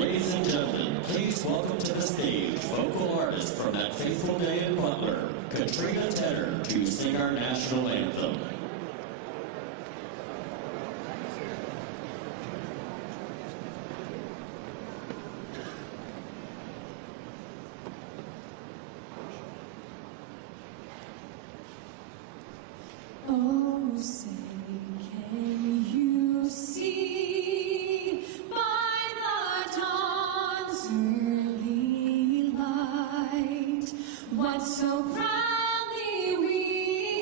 Ladies and gentlemen, please welcome to the stage vocal artist from that faithful day in Butler, Katrina Tedder, to sing our national anthem. Oh, say, can you see by the dawn's early light what so proudly we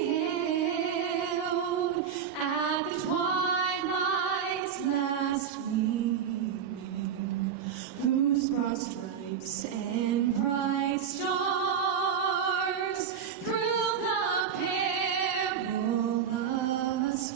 hailed at the twilight's last gleaming, whose broad stripes and bright stars through the perilous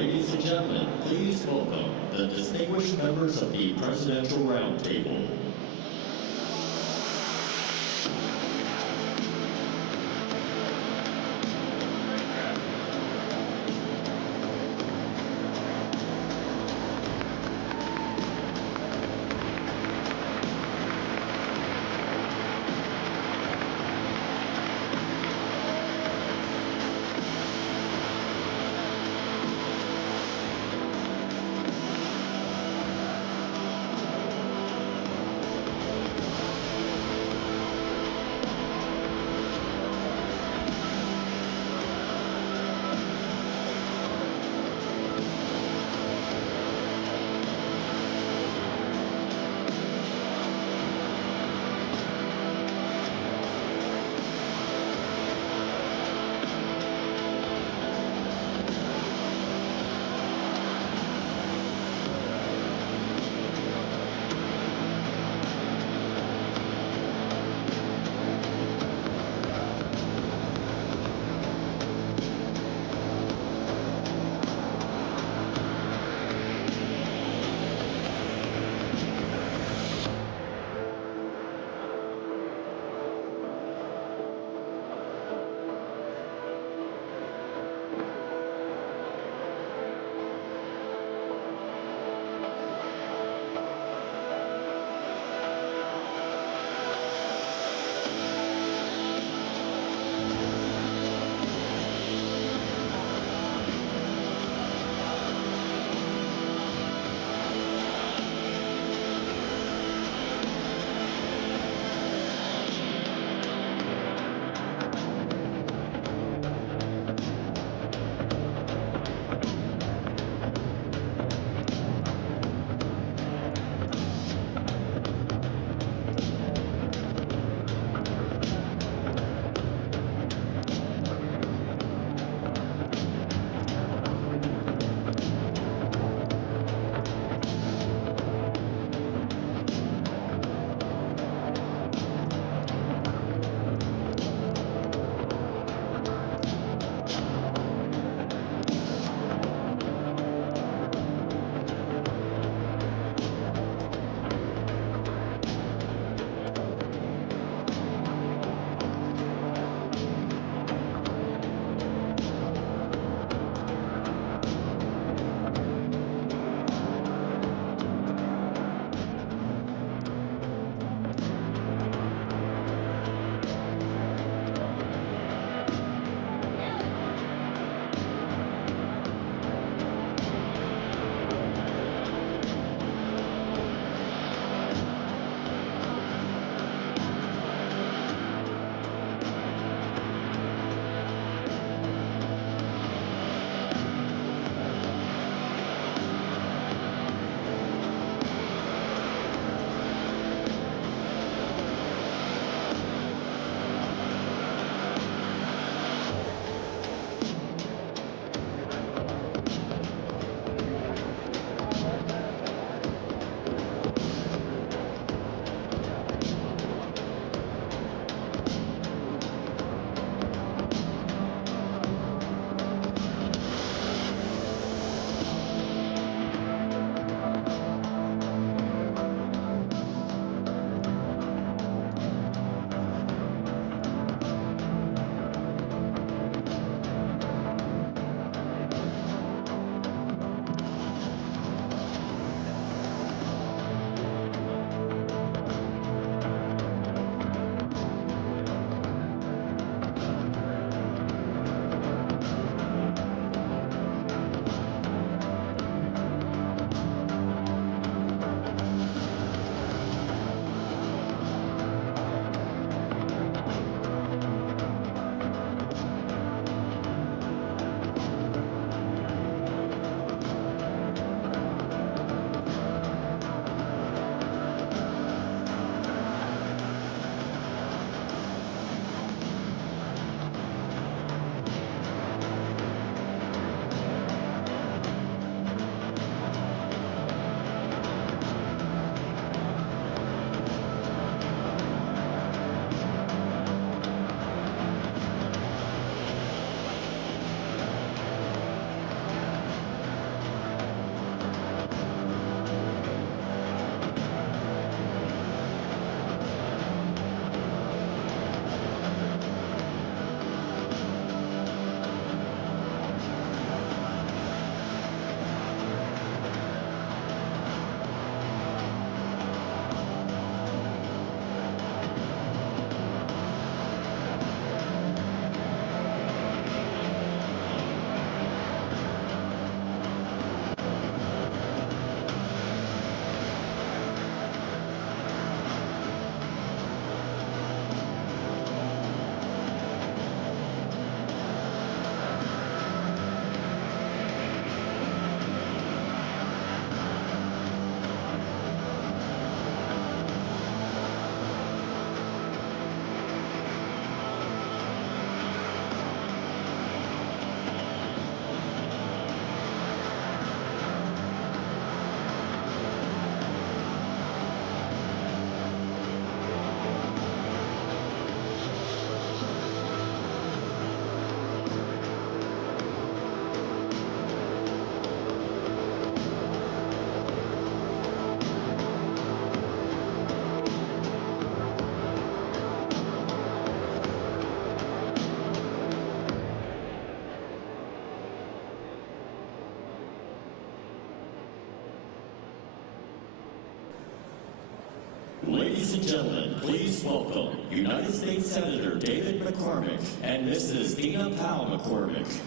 Ladies and gentlemen, please welcome the distinguished members of the Presidential Roundtable. Ladies and gentlemen, please welcome United States Senator David McCormick and Mrs. Dina Powell McCormick.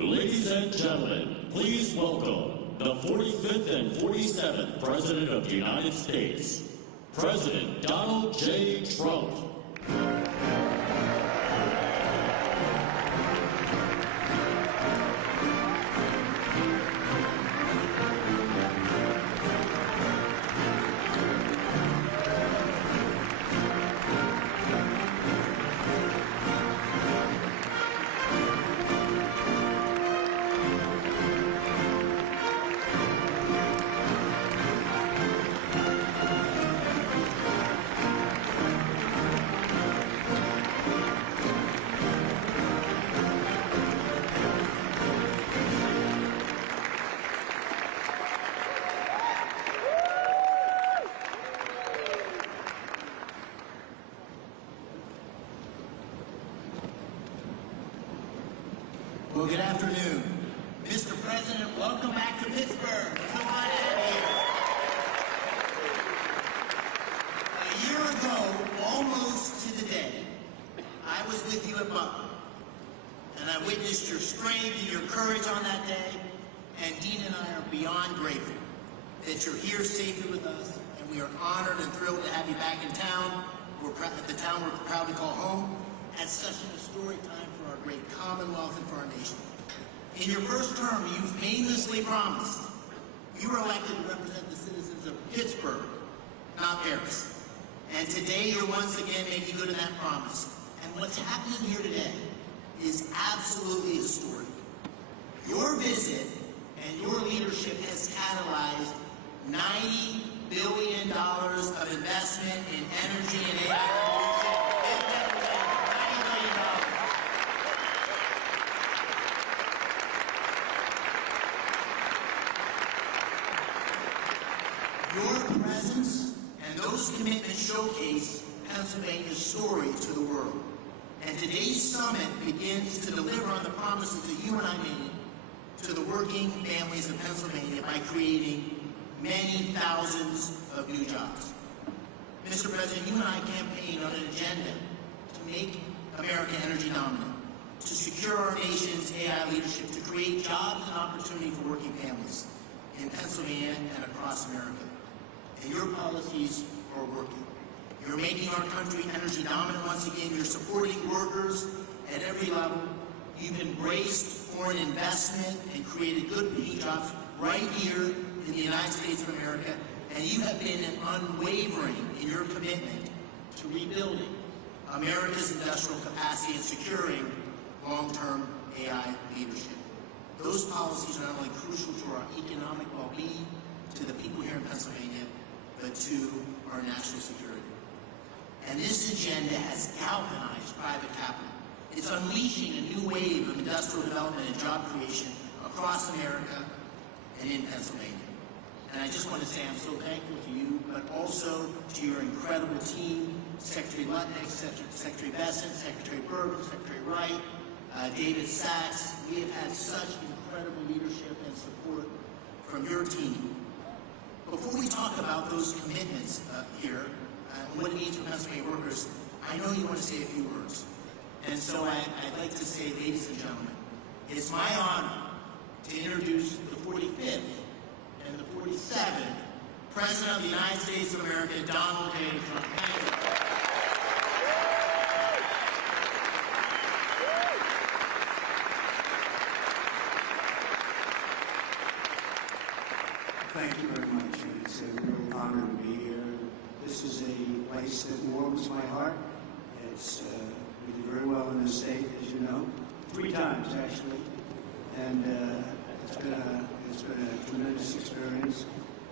Ladies and gentlemen, please welcome the 45th and 47th President of the United States, President Donald J. Trump. Well, good afternoon. Mr. President, welcome back to Pittsburgh. So glad to have you. A year ago, almost to the day, I was with you at Butler, and I witnessed your strength and your courage on that day, and Dean and I are beyond grateful that you're here safely with us, and we are honored and thrilled to have you back in town the town we're proud to call home, at such an historic time for our great Commonwealth and for our nation. In your first term, you famously promised you were elected to represent the citizens of Pittsburgh, not Paris. And today you're once again making good on that promise. And what's happening here today is absolutely historic. Your visit and your leadership has catalyzed $90 billion of investment in energy and AI revolution. Your presence and those commitments showcase Pennsylvania's story to the world. And today's summit begins to deliver on the promises that you and I made to the working families of Pennsylvania by creating many thousands of new jobs. Mr. President, you and I campaigned on an agenda to make America energy dominant, to secure our nation's AI leadership, to create jobs and opportunity for working families in Pennsylvania and across America. And your policies are working. You're making our country energy dominant once again. You're supporting workers at every level. You've embraced foreign investment and created good paying jobs right here in the United States of America. And you have been unwavering in your commitment to rebuilding America's industrial capacity and securing long-term AI leadership. Those policies are not only crucial to our economic well-being, to the people here in Pennsylvania, but to our national security. And this agenda has galvanized private capital. It's unleashing a new wave of industrial development and job creation across America and in Pennsylvania. And I just want to say I'm so thankful to you, but also to your incredible team, Secretary Lutnick, Secretary Besson, Secretary Berger, Secretary Wright, David Sachs. We have had such incredible leadership and support from your team. Before we talk about those commitments here, and what it means for Pennsylvania workers, I know you want to say a few words. And so I'd like to say, ladies and gentlemen, it's my honor to introduce the 45th and the 47th President of the United States of America, Donald J. Trump. Thank you. Thank you very much. It's a real honor to be here. This is a place that warms my heart. It's we did very well in this state, as you know, 3 times actually, and it's been a tremendous experience.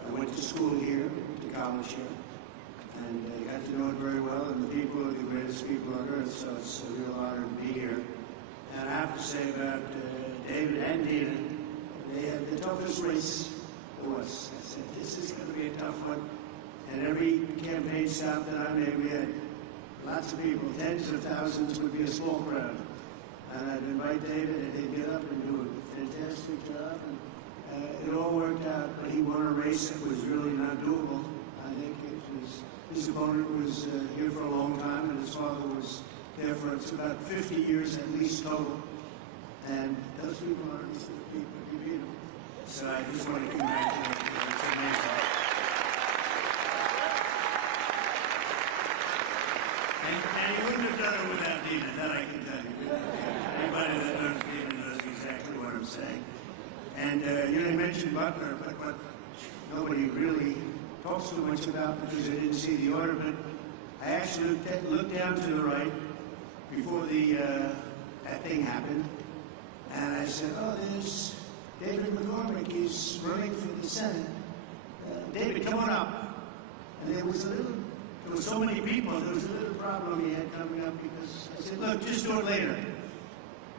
I went to school here, to college here, and I got to know it very well. And the people are the greatest people on earth, so it's a real honor to be here. And I have to say about David and Dina, they had the toughest race. I said, this is going to be a tough one. And every campaign stop that I made, we had lots of people, tens of thousands would be a small crowd. And I'd invite David, and he'd get up and do a fantastic job. And it all worked out, but he won a race that was really not doable. I think his opponent was here for a long time, and his father was there for about 50 years at least total. And those people are the people you beat them. So I just want to congratulate you. It's amazing. And he wouldn't have done it without Dina, that I can tell you. Anybody that knows Dina knows exactly what I'm saying. And you know, you mentioned Butler, but what nobody really talks too much about because I didn't see the order, but I actually looked down to the right before that thing happened, and I said, oh, there's David McCormick, he's running for the Senate. David, come on up. And there was so many people, there was a little problem he had coming up because I said, look, just do it later.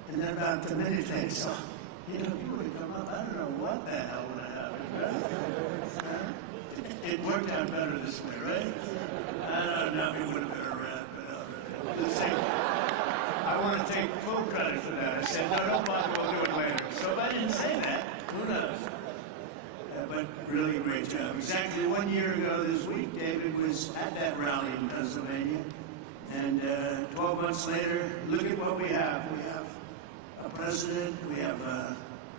And then about a minute later, so, you know, if you would have come up, I don't know what the hell would have happened. It worked out better this way, right? I don't know if he would have been around, but let's see. I want to take full credit for that. I said, no, don't bother, we'll do it later. So if I didn't say that, who knows? But really a great job. Exactly 1 year ago this week, David was at that rally in Pennsylvania. And 12 months later, look at what we have. We have a president, we have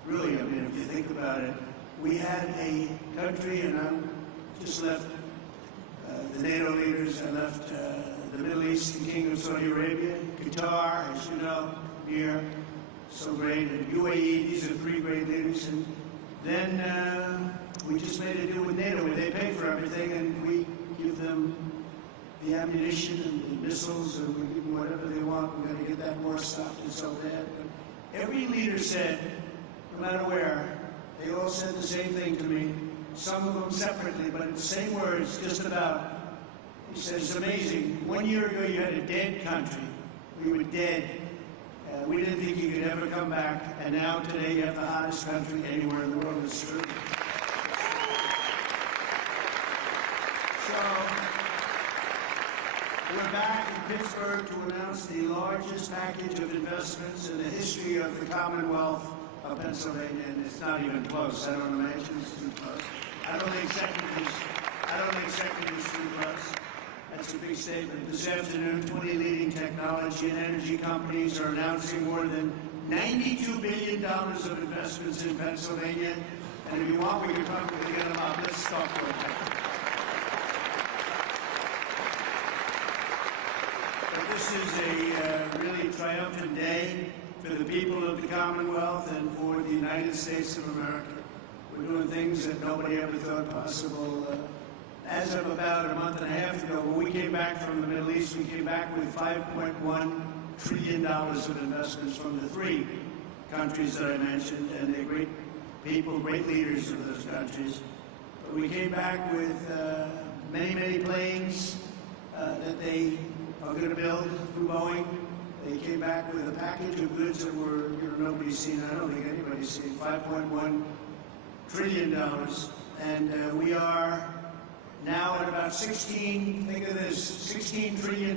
really, I mean, if you think about it, we had a country, and I just left the NATO leaders. I left the Middle East, the Kingdom of Saudi Arabia, Qatar, as you know, here, so great, and UAE. These are three great leaders. And then we just made a deal with NATO where they pay for everything, and we give them the ammunition and the missiles, and we give them whatever they want. We're going to get that war stopped and so bad. But every leader said, no matter where, they all said the same thing to me. Some of them separately, but in the same words, just about. He said, it's amazing. 1 year ago, you had a dead country. We were dead. We didn't think you could ever come back. And now, today, you have the hottest country anywhere in the world. It's true. So, we're back in Pittsburgh to announce the largest package of investments in the history of the Commonwealth of Pennsylvania, and it's not even close. I don't imagine it's too close. I don't think second is too close. That's a big statement. This afternoon, 20 leading technology and energy companies are announcing more than $92 billion of investments in Pennsylvania. And if you want, we can probably get them up. Let's talk about that. But this is a really triumphant day for the people of the Commonwealth and for the United States of America. We're doing things that nobody ever thought possible. As of about a month and a half ago, when we came back from the Middle East, we came back with $5.1 trillion of investments from the three countries that I mentioned, and they're great people, great leaders of those countries. But we came back with many, many planes that they are going to build through Boeing. They came back with a package of goods that were, nobody's seen. I don't think anybody's seen. $5.1 trillion, and we are now at about 16. Think of this, $16 trillion,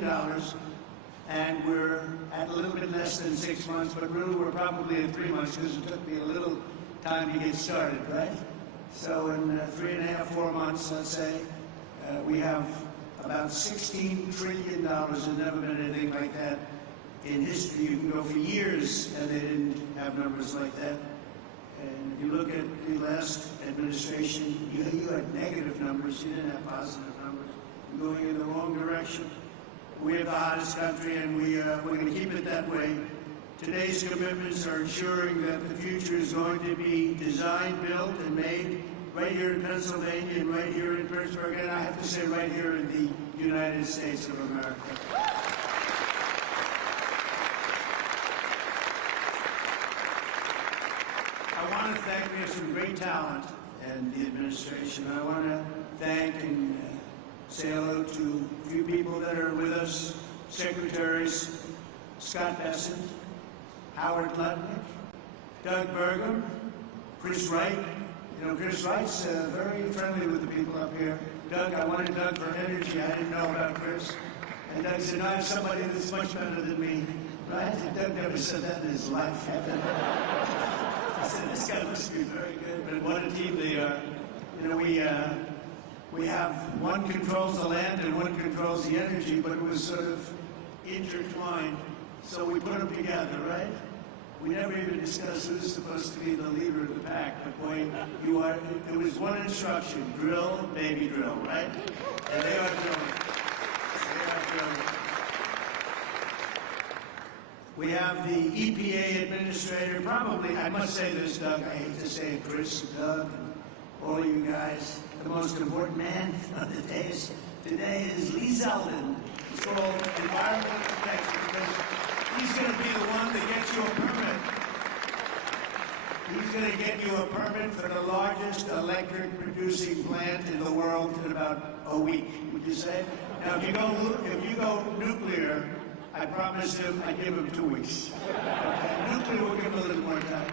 and we're at a little bit less than 6 months, but really we're probably at 3 months because it took me a little time to get started, right? So in 3.5, 4 months, let's say, we have about $16 trillion. There's never been anything like that in history. You can go for years and they didn't have numbers like that. And if you look at the last administration, you had negative numbers, you didn't have positive numbers. You're going in the wrong direction. We have the hottest country, and we're going to keep it that way. Today's commitments are ensuring that the future is going to be designed, built, and made right here in Pennsylvania and right here in Pittsburgh, and I have to say right here in the United States of America. I want to thank, we have some great talent in the administration. I want to thank and say hello to a few people that are with us, secretaries, Scott Bessent, Howard Lutnick, Doug Burgum, Chris Wright. You know, Chris Wright's very friendly with the people up here. Doug, I wanted Doug for energy. I didn't know about Chris. And Doug said, I have somebody that's much better than me. Right? And Doug never said that in his life. I said, this guy must be very good. But what a team they are. You know, we have one controls the land and one controls the energy, but it was sort of intertwined. So we put them together, right? We never even discussed who's supposed to be the leader of the pack, but boy, it was one instruction, drill, baby drill, right? And they are drilling. They are drilling. We have the EPA administrator, probably, I must say this, Doug, I hate to say it, Chris, Doug, and all of you guys, the most important man of the day is Lee Zeldin. It's called environmental protection because he's going to be the one that gets you a permit. He's going to get you a permit for the largest electric producing plant in the world in about a week, would you say? Now, if you go nuclear, I promised him I'd give him 2 weeks. Okay? Nuclear will give him a little more time.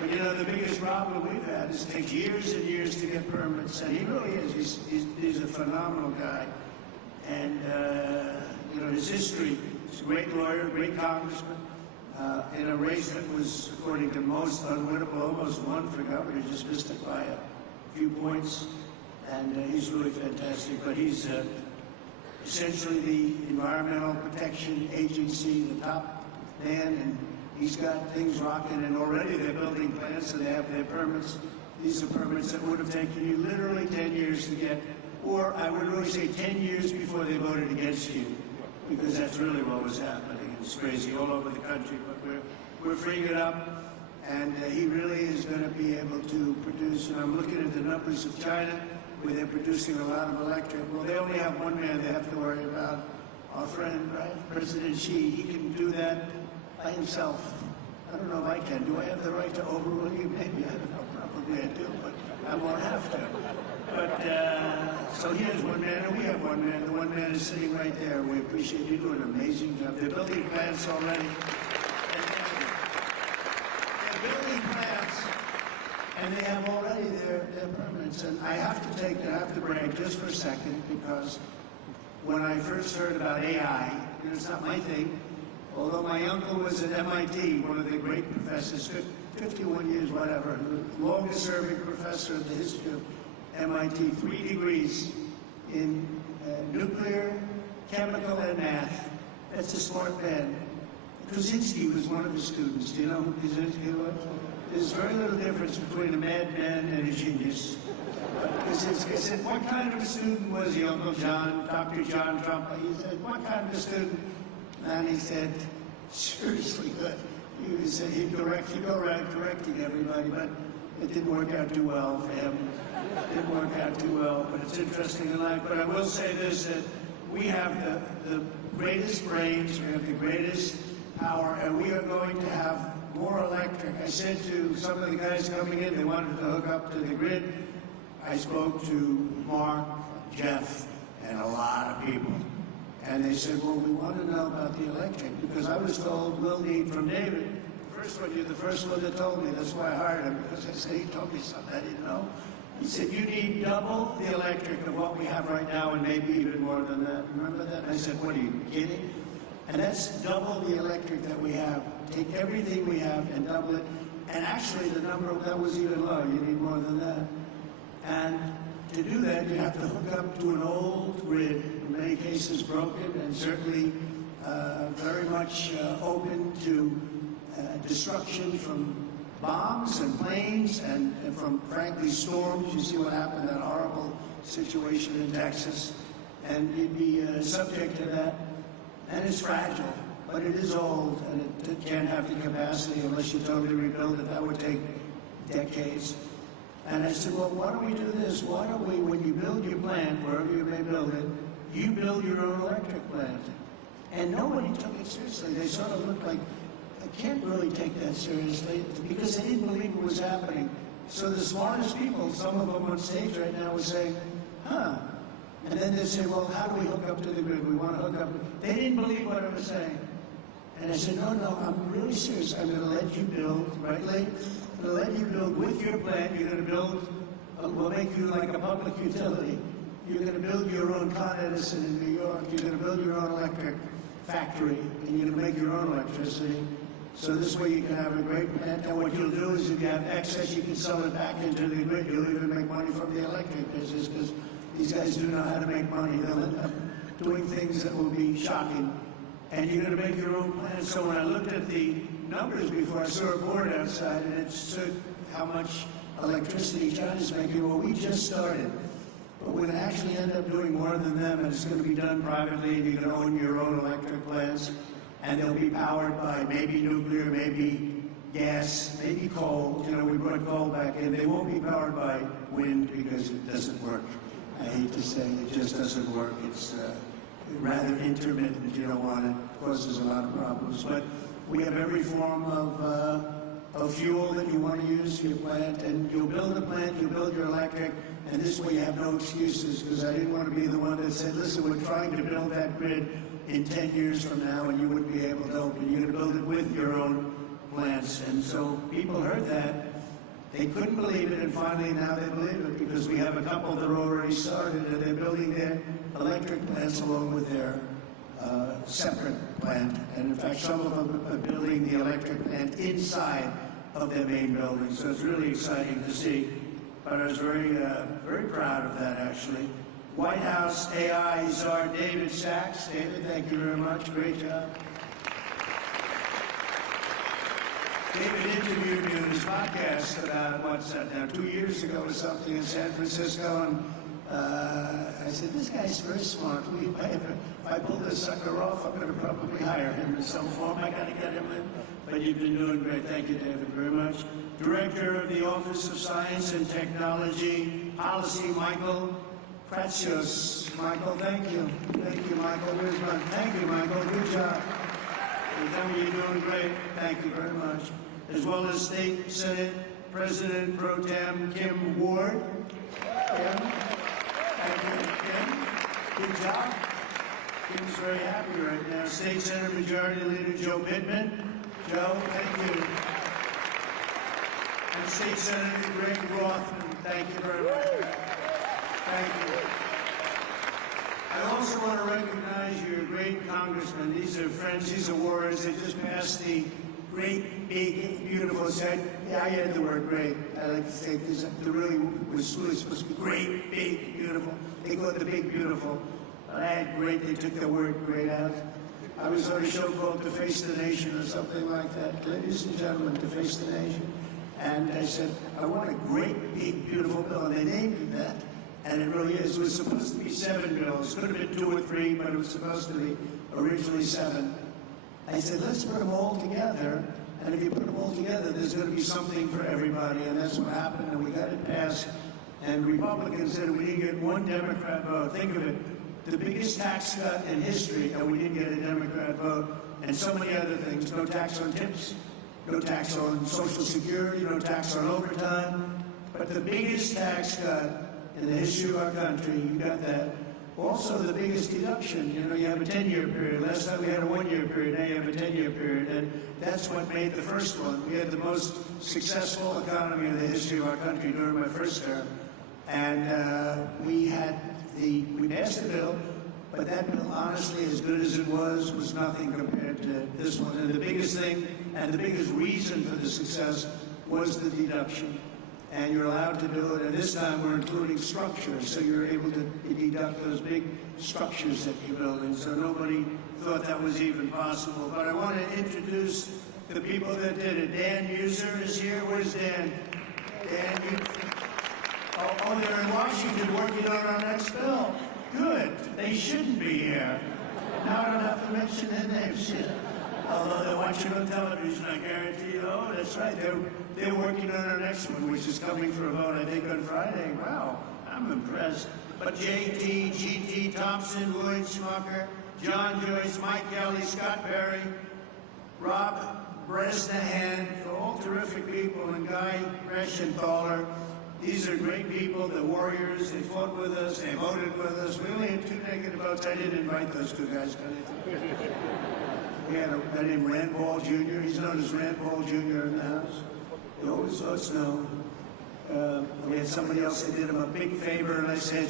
But you know, the biggest problem we've had is it takes years and years to get permits, and he really is. He's a phenomenal guy. And, you know, his history, he's a great lawyer, great congressman, in a race that was, according to most, unwinnable, almost won for governor, just missed it by a few points. And he's really fantastic. But he's essentially the Environmental Protection Agency, the top man, and he's got things rocking, and already they're building plants and they have their permits. These are permits that would have taken you literally 10 years to get or I would really say 10 years before they voted against you, because that's really what was happening. It's crazy all over the country, but we're freeing it up, and he really is going to be able to produce. And I'm looking at the numbers of China, where they're producing a lot of electric. Well, they only have one man they have to worry about. Our friend, right, President Xi, he can do that by himself. I don't know if I can. Do I have the right to overrule you? Maybe. I don't know. Probably I do, but I won't have to. But, so he has one man, and we have one man. The one man is sitting right there. We appreciate you doing an amazing job. They're building plants already. And they're building plants, and they have already their permits. And I have to brag just for a second, because when I first heard about AI, it's not my thing, although my uncle was at MIT, one of the great professors, 51 years, whatever, the longest serving professor in the history of MIT, 3 degrees in nuclear, chemical, and math. That's a smart man. Krasinski was one of his students. Do you know who Krasinski was? There's very little difference between a madman and a genius. Krasinski said, what kind of a student was he, Uncle John, Dr. John Trump? He said, what kind of a student? And he said, seriously good. He said he'd go around correcting everybody, but it didn't work out too well for him. It didn't work out too well, but it's interesting in life. But I will say this, that we have the greatest brains, we have the greatest power, and we are going to have more electric. I said to some of the guys coming in, they wanted to hook up to the grid. I spoke to Mark, Jeff, and a lot of people. And they said, well, we want to know about the electric, because I was told we'll need from David. You're the first one that told me. That's why I hired him, because I said, he told me something I didn't know. He said, you need double the electric of what we have right now, and maybe even more than that. Remember that? And I said, what, are you kidding? And that's double the electric that we have. Take everything we have and double it. And actually, the number, that was even low. You need more than that. And to do that, you have to hook up to an old grid, in many cases broken, and certainly very much open to destruction from bombs and planes and from, frankly, storms. You see what happened, that horrible situation in Texas. And you'd be subject to that. And it's fragile, but it is old, and it can't have the capacity unless you totally rebuild it. That would take decades. And I said, well, why don't we do this? Why don't we, when you build your plant, wherever you may build it, you build your own electric plant. And nobody took it seriously. They sort of looked like, I can't really take that seriously, because they didn't believe it was happening. So the smartest people, some of them on stage right now, were saying, huh. And then they say, well, how do we hook up to the grid? We want to hook up. They didn't believe what I was saying. And I said, no, I'm really serious. I'm going to let you build, right, Lee? I'm going to let you build with your plant. You're going to build, we'll make you like a public utility. You're going to build your own Con Edison in New York. You're going to build your own electric factory, and you're going to make your own electricity. So this way you can have a great plant. And what you'll do is if you have excess, you can sell it back into the grid. You'll even make money from the electric business, because these guys do know how to make money. They'll end up doing things that will be shocking. And you're going to make your own plan. So when I looked at the numbers before, I saw a board outside, and it showed how much electricity China's making. Well, we just started. But we're going to actually end up doing more than them, and it's going to be done privately, and you're going to own your own electric plants. And they'll be powered by maybe nuclear, maybe gas, maybe coal. You know, we brought coal back in. They won't be powered by wind because it doesn't work. I hate to say it just doesn't work. It's rather intermittent. You don't want it. It causes a lot of problems. But we have every form of fuel that you want to use for your plant. And you'll build a plant, you'll build your electric, and this way you have no excuses, because I didn't want to be the one that said, listen, we're trying to build that grid in 10 years from now, and you wouldn't be able to open. You're going to build it with your own plants. And so people heard that. They couldn't believe it, and finally now they believe it, because we have a couple that are already started, and they're building their electric plants along with their separate plant. And in fact, some of them are building the electric plant inside of their main building. So it's really exciting to see. But I was very, very proud of that, actually. White House AI czar David Sachs. David, thank you very much. Great job. David interviewed me on his podcast about, what's that now, 2 years ago or something in San Francisco, I said, this guy's very smart. If I pull this sucker off, I'm going to probably hire him in some form. I got to get him in. But you've been doing great. Thank you, David, very much. Director of the Office of Science and Technology, Policy, Michael Pratsios. Michael, thank you. Thank you, Michael. Where's my... Thank you, Michael. Good job. You tell me you're doing great. Thank you very much. As well as State Senate President Pro Tem Kim Ward. Kim. Thank you, Kim. Good job. Kim's very happy right now. State Senate Majority Leader Joe Pittman. Joe, thank you. And State Senator Greg Rothman. Thank you very much. Thank you. I also want to recognize your great congressmen. These are friends, these are warriors. They just passed the great, big, beautiful set. Yeah, I added the word great. I like to say this. The really was really supposed to be great, big, beautiful. They call it the big, beautiful. I had great. They took the word great out. I was on a show called To Face the Nation or something like that. Ladies and gentlemen, To Face the Nation. And I said, I want a great, big, beautiful bill. And they named it that. And it really is. It was supposed to be 7 bills. Could have been 2 or 3, but it was supposed to be originally 7. I said, let's put them all together. And if you put them all together, there's going to be something for everybody. And that's what happened. And we got it passed. And Republicans said we didn't get one Democrat vote. Think of it. The biggest tax cut in history, and we didn't get a Democrat vote. And so many other things. No tax on tips. No tax on Social Security. No tax on overtime. But the biggest tax cut in the history of our country, you got that. Also, the biggest deduction, you know, you have a 10-year period. Last time we had a 1-year period, now you have a 10-year period. And that's what made the first one. We had the most successful economy in the history of our country during my first term. And we passed the bill, but that bill, honestly, as good as it was nothing compared to this one. And the biggest thing, and the biggest reason for the success was the deduction. And you're allowed to do it, and this time we're including structures, so you're able to deduct those big structures that you're building, so nobody thought that was even possible. But I want to introduce the people that did it. Dan User is here. Where's Dan? Dan, oh, they're in Washington working on our next bill. Good. They shouldn't be here. Now I don't have to mention their names. Although they're watching on television, I guarantee you. Oh, that's right. They're working on our next one, which is coming for a vote, I think, on Friday. Wow, I'm impressed. But JT, GT, Thompson, Lloyd Schmucker, John Joyce, Mike Kelly, Scott Perry, Rob Bresnahan, all terrific people, and Guy Reschenthaler. These are great people, the warriors. They fought with us, they voted with us. We only had 2 negative votes. I didn't invite those 2 guys. We had a guy named Rand Paul Jr. He's known as Rand Paul Jr. in the House. He always votes no. We had somebody else that did him a big favor, and I said,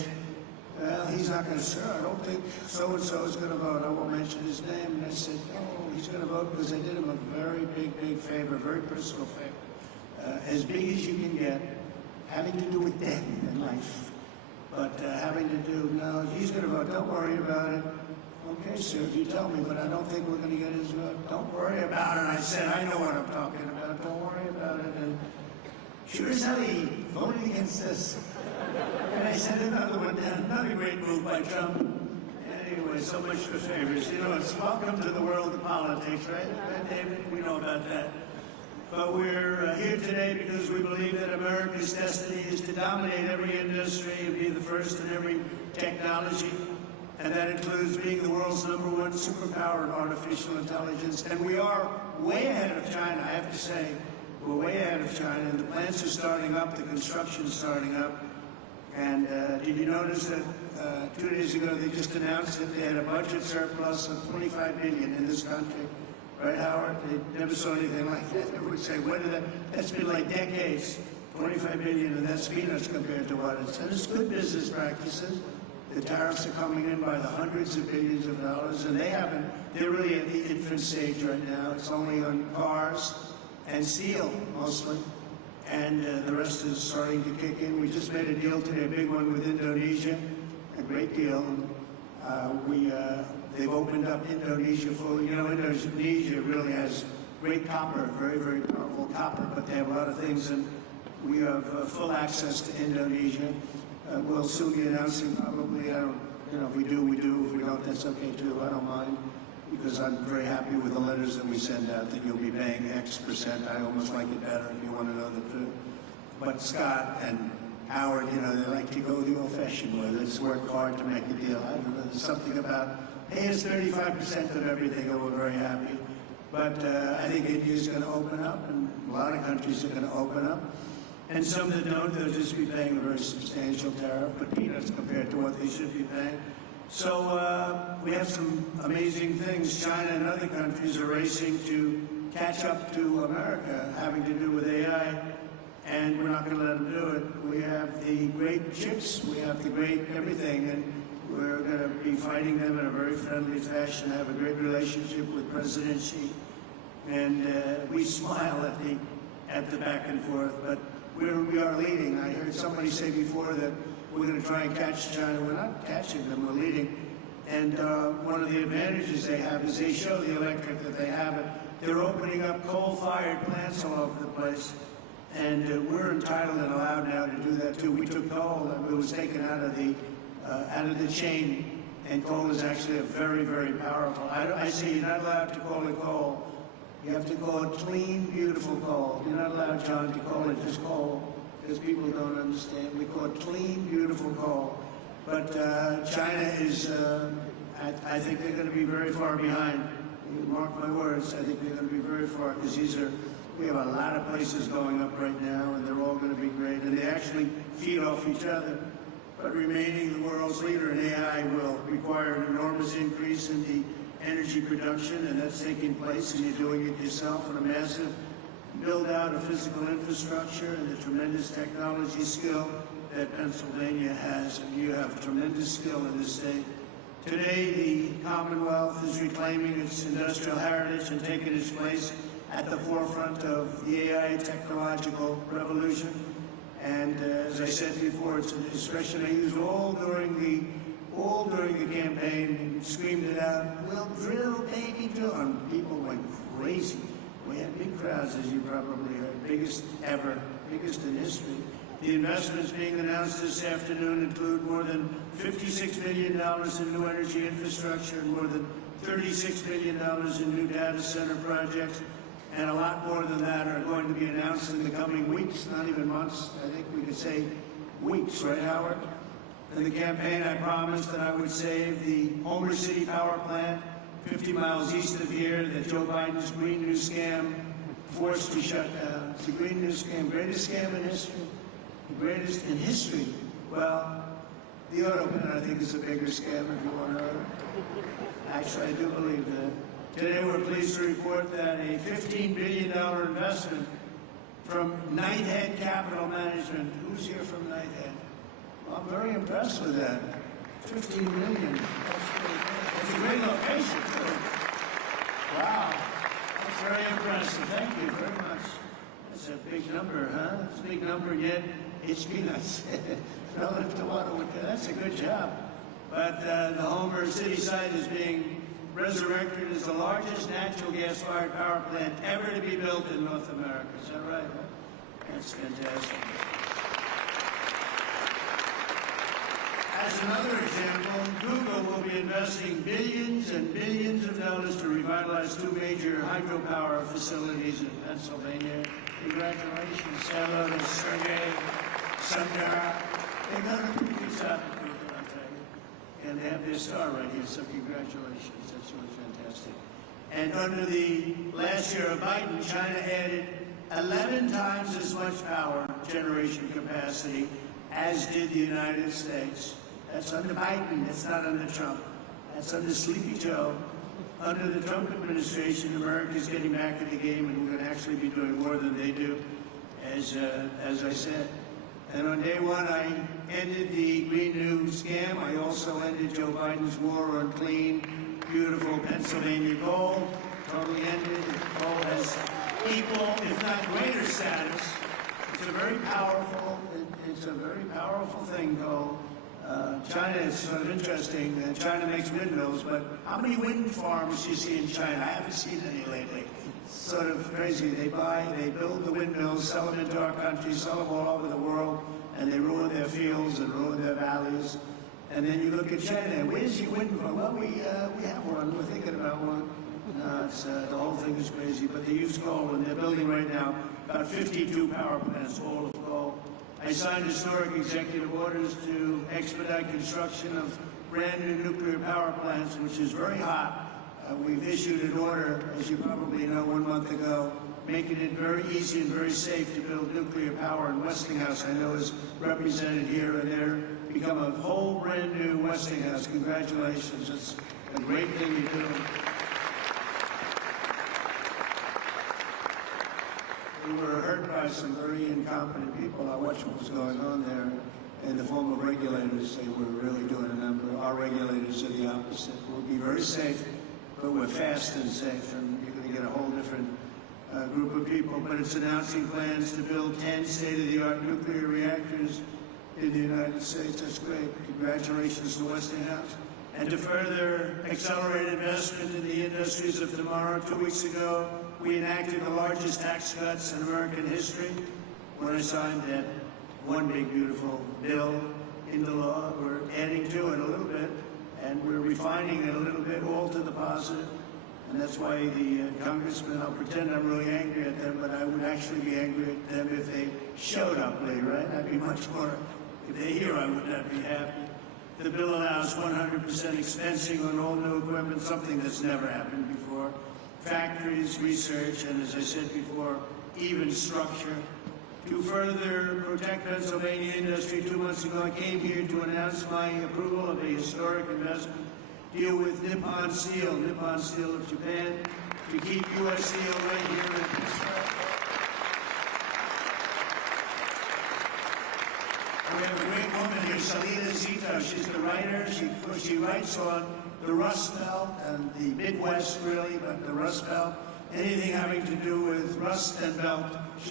well, he's not going to serve. I don't think so-and-so is going to vote. I won't mention his name. And I said, oh, he's going to vote because I did him a very big favor, very personal favor. As big as you can get, having to do with death in life. But having to do, no, he's going to vote. Don't worry about it. Okay, sir, if you tell me, but I don't think we're going to get his vote. Don't worry about it. I said, I know what I'm talking about. Don't worry about it. And sure as hell, he voted against this. And I sent another one down. Another great move by Trump. Anyway, so much for favors. You know, it's welcome to the world of politics, right, David? We know about that. But we're here today because we believe that America's destiny is to dominate every industry and be the first in every technology. And that includes being the world's #1 superpower in artificial intelligence. And we are way ahead of China, I have to say. We're way ahead of China, and the plants are starting up, the construction's starting up. And did you notice that 2 days ago they just announced that they had a budget surplus of $25 billion in this country? Right, Howard? They never saw anything like that. They would say, when did that? That's been like decades. $25 billion, and that's peanuts compared to what it's. And it's good business practices. The tariffs are coming in by the hundreds of billions of dollars, and they're really at the infant stage right now. It's only on cars and steel, mostly. And the rest is starting to kick in. We just made a deal today, a big one with Indonesia, a great deal. They've opened up Indonesia fully. You know, Indonesia really has great copper, very powerful copper, but they have a lot of things, and we have full access to Indonesia. we'll soon be announcing probably, if we do, we do. If we don't, that's okay too. I don't mind, because I'm very happy with the letters that we send out that you'll be paying X%. I almost like it better if you want to know the truth. But Scott and Howard, they like to go the old-fashioned way. Let's work hard to make a deal. I don't know, there's something about pay us 35% of everything, and we're very happy. But I think India's going to open up, and a lot of countries are going to open up. And some that don't, they'll just be paying a very substantial tariff, but peanuts compared to what they should be paying. So we have some amazing things. China and other countries are racing to catch up to America, having to do with AI, and we're not going to let them do it. We have the great chips, we have the great everything, and we're going to be fighting them in a very friendly fashion, have a great relationship with President Xi, and we smile at the back and forth, but we are leading. I heard somebody say before that we're going to try and catch China. We're not catching them, we're leading. And one of the advantages they have is they show the electric that they have it. They're opening up coal-fired plants all over the place. And we're entitled and allowed now to do that too. We took coal, and it was taken out of the chain. And coal is actually a very, very powerful. I say you're not allowed to call it coal. You have to call it clean, beautiful coal. You're not allowed, John, to call it just coal, because people don't understand. We call it clean, beautiful coal. But China is, I think they're going to be very far behind. You mark my words, I think they're going to be very far, because we have a lot of places going up right now, and they're all going to be great. And they actually feed off each other. But remaining the world's leader in AI will require an enormous increase in the energy production, and that's taking place, and you're doing it yourself, and a massive build-out of physical infrastructure and the tremendous technology skill that Pennsylvania has, and you have tremendous skill in this state. Today, the Commonwealth is reclaiming its industrial heritage and taking its place at the forefront of the AI technological revolution. And as I said before, it's an expression I used all during the campaign, and screamed it out, "We'll drill, baby, drill," and people went crazy. We had big crowds, as you probably heard, biggest ever, biggest in history. The investments being announced this afternoon include more than $56 million in new energy infrastructure and more than $36 million in new data center projects. And a lot more than that are going to be announced in the coming weeks, not even months. I think we could say weeks, right, Howard? In the campaign, I promised that I would save the Homer City power plant 50 miles east of here that Joe Biden's Green New Scam forced to shut down. It's the Green New Scam, greatest scam in history. The greatest in history. Well, the auto plant, I think, is a bigger scam, if you want to know. Actually, I do believe that. Today, we're pleased to report that a $15 billion investment from Knighthead Capital Management. Who's here from Knighthead? Well, I'm very impressed with that. $15 million. That's a great location, too. Wow. That's very impressive. Thank you very much. That's a big number, huh? It's a big number, yet it's peanuts. Relative to what it would do. That's a good job. But the Homer City site is being resurrected as the largest natural gas-fired power plant ever to be built in North America. Is that right? That's fantastic. As another example, Google will be investing billions and billions of dollars to revitalize two major hydropower facilities in Pennsylvania. Congratulations. Hello to Sergey, Sundar. They've done a pretty good job at Google, I'll tell you. And they have their star right here, so congratulations. That's really fantastic. And under the last year of Biden, China added 11 times as much power generation capacity as did the United States. That's under Biden. That's not under Trump. That's under Sleepy Joe. Under the Trump administration, America is getting back in the game, and we're going to actually be doing more than they do, as I said. And on day one, I ended the Green New Scam. I also ended Joe Biden's war on clean, beautiful Pennsylvania coal. Totally ended. Coal has equal, if not greater status. It's a very powerful thing, coal. China is sort of interesting. China makes windmills, but how many wind farms do you see in China? I haven't seen any lately. It's sort of crazy. They build the windmills, sell them into our country, sell them all over the world, and they ruin their fields and ruin their valleys. And then you look at China, where's your wind farm? Well, we have one, we're thinking about one. The whole thing is crazy, but they use coal, and they're building right now about 52 power plants, all of coal. I signed historic executive orders to expedite construction of brand new nuclear power plants, which is very hot. We've issued an order, as you probably know, 1 month ago, making it very easy and very safe to build nuclear power. And Westinghouse, I know, is represented here, and they're become a whole brand new Westinghouse. Congratulations. It's a great thing to do. We were hurt by some very incompetent people. I watched what was going on there in the form of regulators. They were really doing a number. Our regulators are the opposite. We'll be very safe, but we're fast and safe, and you're going to get a whole different group of people. But it's announcing plans to build 10 state-of-the-art nuclear reactors in the United States. That's great. Congratulations to Westinghouse. And to further accelerate investment in the industries of tomorrow, 2 weeks ago, we enacted the largest tax cuts in American history when I signed that one big, beautiful bill into law. We're adding to it a little bit, and we're refining it a little bit, all to the positive. And that's why the congressmen, I'll pretend I'm really angry at them, but I would actually be angry at them if they showed up late, right? I'd be much more, if they're here, I would not be happy. The bill allows 100% expensing on all new equipment, something that's never happened before. Factories, research, and as I said before, even structure. To further protect Pennsylvania industry, 2 months ago I came here to announce my approval of a historic investment deal with Nippon Steel of Japan, to keep U.S. Steel right here in Pittsburgh. We have a great woman here, Selena Zito. She's the writer. She writes on the Rust Belt and the Midwest, really, but the Rust Belt, anything having to do with rust and belt.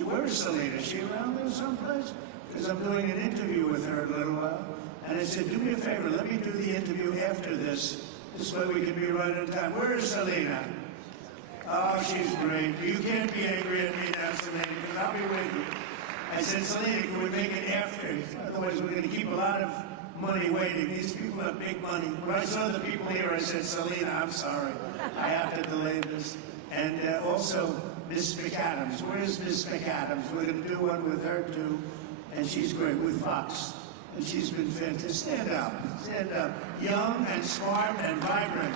Where is Selena? Is she around there someplace? Because I'm doing an interview with her in a little while. And I said, do me a favor, let me do the interview after this. This way we can be right on time. Where is Selena? Oh, she's great. You can't be angry at me now, Selena, because I'll be with you. I said, Selena, can we make it after? Otherwise, we're going to keep a lot of money waiting. These people have big money. When I saw the people here, I said, Selena, I'm sorry. I have to delay this. And also, Miss McAdams. Where's Miss McAdams? We're going to do one with her, too. And she's great, with Fox. And she's been fantastic. Stand up. Stand up. Young and smart and vibrant.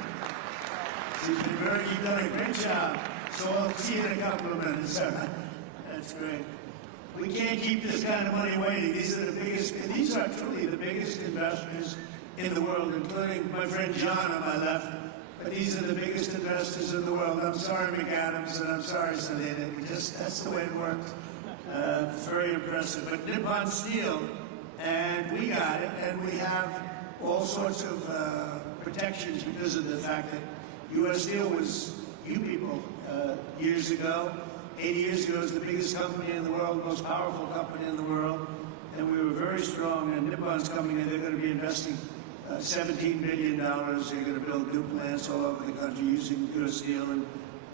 You've done a great job. So I'll see you in a couple of minutes. That's great. We can't keep this kind of money waiting. These are truly the biggest investors in the world, including my friend John on my left. But these are the biggest investors in the world. I'm sorry, McAdams, and I'm sorry, Selena. That's the way it works. Very impressive. But Nippon Steel, and we got it, and we have all sorts of protections because of the fact that U.S. Steel was, you people, years ago, 80 years ago, was the biggest company in the world, most powerful company in the world, and we were very strong, and Nippon's coming in, they're going to be investing $17 billion. They're going to build new plants all over the country using U.S. Steel, and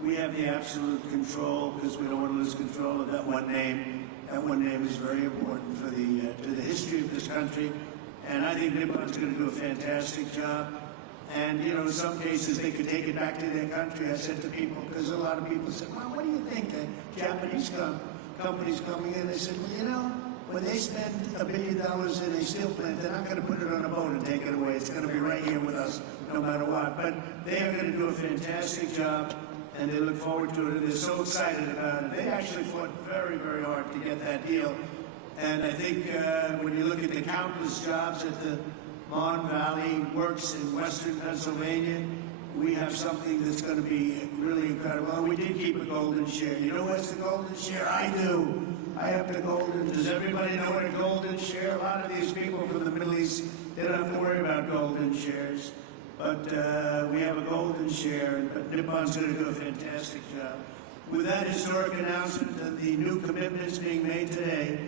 we have the absolute control because we don't want to lose control of that one name. That one name is very important for to the history of this country, and I think Nippon's going to do a fantastic job. And, you know, in some cases, they could take it back to their country. I said to people, because a lot of people said, well, what do you think? Japanese companies coming in, they said, well, you know, when they spend $1 billion in a steel plant, they're not going to put it on a boat and take it away. It's going to be right here with us, no matter what. But they are going to do a fantastic job, and they look forward to it, and they're so excited about it. They actually fought very, very hard to get that deal. And I think when you look at the countless jobs at the Mon Valley Works in western Pennsylvania, we have something that's going to be really incredible. And we did keep a golden share. You know what's the golden share? I do. I have the golden. Does everybody know what a golden share? A lot of these people from the Middle East, they don't have to worry about golden shares. But we have a golden share, but Nippon's going to do a fantastic job. With that historic announcement and the new commitments being made today,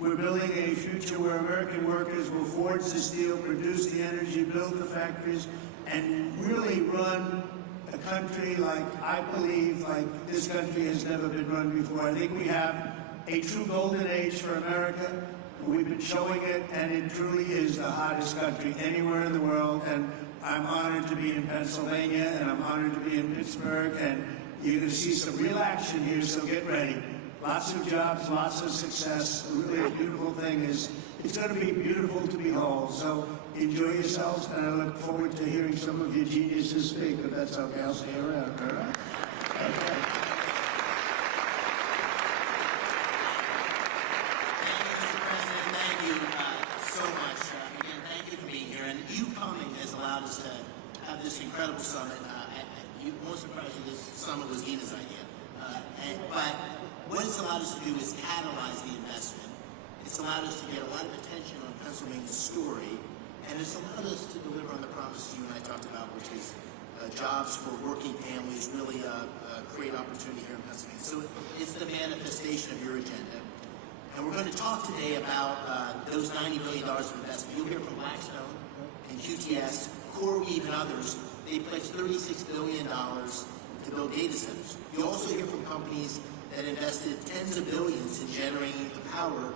we're building a future where American workers will forge the steel, produce the energy, build the factories, and really run a country like, I believe, like this country has never been run before. I think we have a true golden age for America. we've been showing it, and it truly is the hottest country anywhere in the world. And I'm honored to be in Pennsylvania, and I'm honored to be in Pittsburgh, and you're going to see some real action here, so get ready. Lots of jobs, lots of success. Really a beautiful thing is, it's going to be beautiful to behold. So enjoy yourselves, and I look forward to hearing some of your geniuses speak, if that's okay. I'll see you around, all right? Okay. This incredible summit. You won't surprise you, this summit was Gina's idea. But what it's allowed us to do is catalyze the investment. It's allowed us to get a lot of attention on Pennsylvania's story, and it's allowed us to deliver on the promises you and I talked about, which is jobs for working families, really create opportunity here in Pennsylvania. So it's the manifestation of your agenda. And we're going to talk today about those $90 billion of investment. You'll hear from Blackstone and QTS, CoreWeave, and others. They pledged $36 billion to build data centers. You also hear from companies that invested tens of billions in generating the power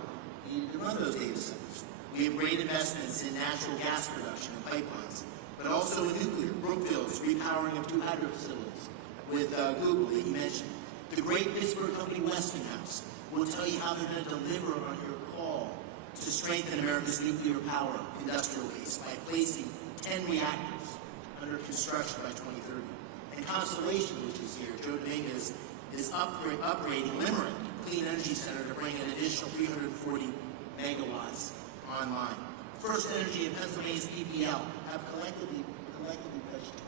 needed to run those data centers. We have great investments in natural gas production and pipelines, but also in nuclear. Brookfield's repowering of 2 hydro facilities with Google that you mentioned. The great Pittsburgh company Westinghouse will tell you how they're going to deliver on your call to strengthen America's nuclear power industrial base by placing 10 reactors under construction by 2030. And Constellation, which is here, Joe Dominguez, is upgrading Limerick Clean Energy Center to bring an additional 340 megawatts online. First Energy and Pennsylvania's PPL have collectively pledged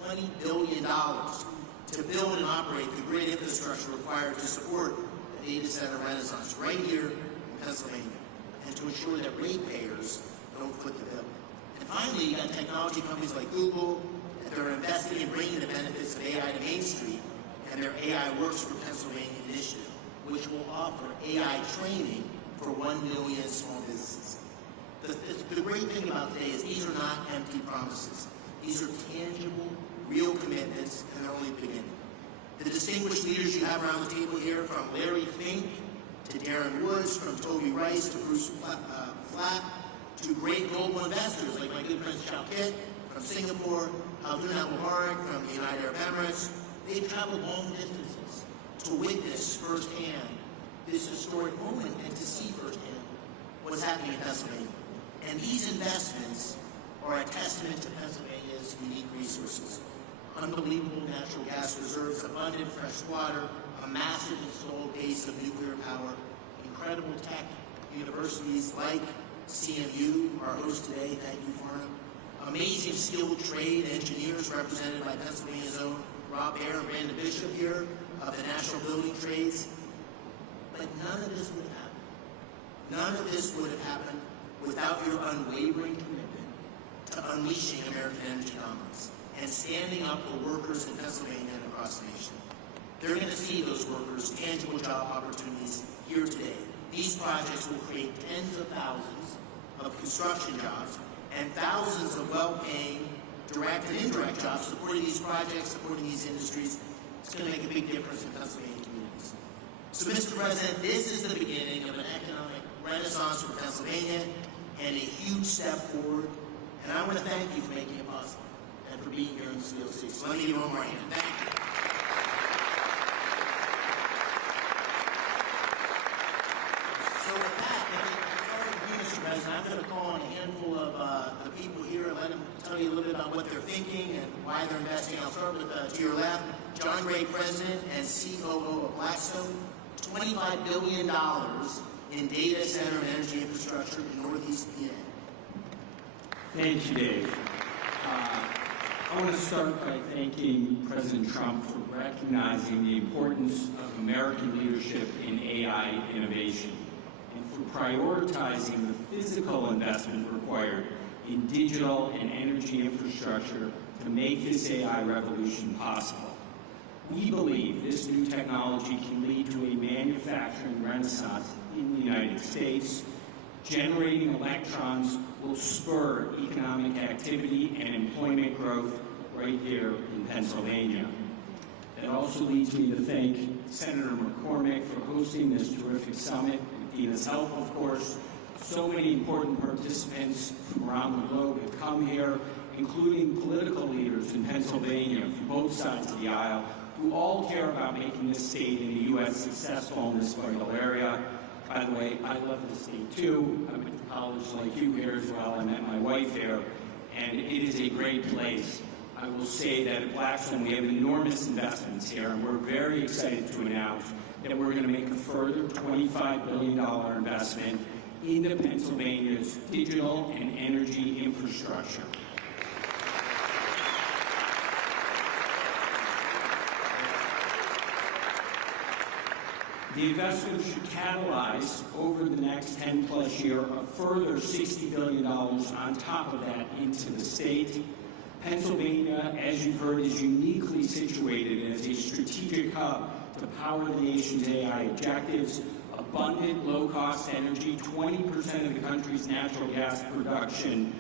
$20 billion to build and operate the grid infrastructure required to support the data center renaissance right here in Pennsylvania, and to ensure that ratepayers don't foot the bill. And finally, you got technology companies like Google that are investing in bringing the benefits of AI to Main Street, and their AI Works for Pennsylvania initiative, which will offer AI training for 1 million small businesses. The great thing about today is these are not empty promises. These are tangible, real commitments, and they're only beginning. The distinguished leaders you have around the table here, from Larry Fink to Darren Woods, from Toby Rice to Bruce Flatt, to great global investors like my good friend Chow Kit from Singapore, Abdullah Mubarak from the United Arab Emirates. They've traveled long distances to witness firsthand this historic moment and to see firsthand what's happening in Pennsylvania. And these investments are a testament to Pennsylvania's unique resources. Unbelievable natural gas reserves, abundant fresh water, a massive installed base of nuclear power, incredible tech universities like CMU, our host today, thank you, Farnham. Amazing skilled trade engineers represented by Pennsylvania's own Rob Baer and Brandon Bishop here of the National Building Trades. But none of this would have happened. None of this would have happened without your unwavering commitment to unleashing American energy dominance and standing up for workers in Pennsylvania and across the nation. They're going to see those workers tangible job opportunities here today. These projects will create tens of thousands of construction jobs and thousands of well-paying direct and indirect jobs supporting these projects, supporting these industries. It's going to make a big difference in Pennsylvania communities. So, Mr. President, this is the beginning of an economic renaissance for Pennsylvania and a huge step forward. And I want to thank you for making it possible and for being here in Steel City. So let me give you one more hand. Thank you. So with that, Mr. President, I'm going to call on a handful of the people here and let them tell you a little bit about what they're thinking and why they're investing. I'll start with, to your left, John Gray, President and COO of Blackstone. $25 billion in data center and energy infrastructure in Northeast PA. Thank you, Dave. I want to start by thanking President Trump for recognizing the importance of American leadership in AI innovation and for prioritizing the physical investment required in digital and energy infrastructure to make this AI revolution possible. We believe this new technology can lead to a manufacturing renaissance in the United States. Generating electrons will spur economic activity and employment growth right here in Pennsylvania. That also leads me to thank Senator McCormick for hosting this terrific summit, with Dina's help, of course, So many important participants from around the globe have come here, including political leaders in Pennsylvania from both sides of the aisle, who all care about making this state in the U.S. successful in this vital area. By the way, I love the state too. I went to college like you here as well. I met my wife here, and it is a great place. I will say that at Blackstone we have enormous investments here, and we're very excited to announce that we're going to make a further $25 billion investment into Pennsylvania's digital and energy infrastructure. The investment should catalyze over the next 10-plus years a further $60 billion on top of that into the state. Pennsylvania, as you've heard, is uniquely situated as a strategic hub to power the nation's AI objectives. Abundant, low-cost energy, 20% of the country's natural gas production,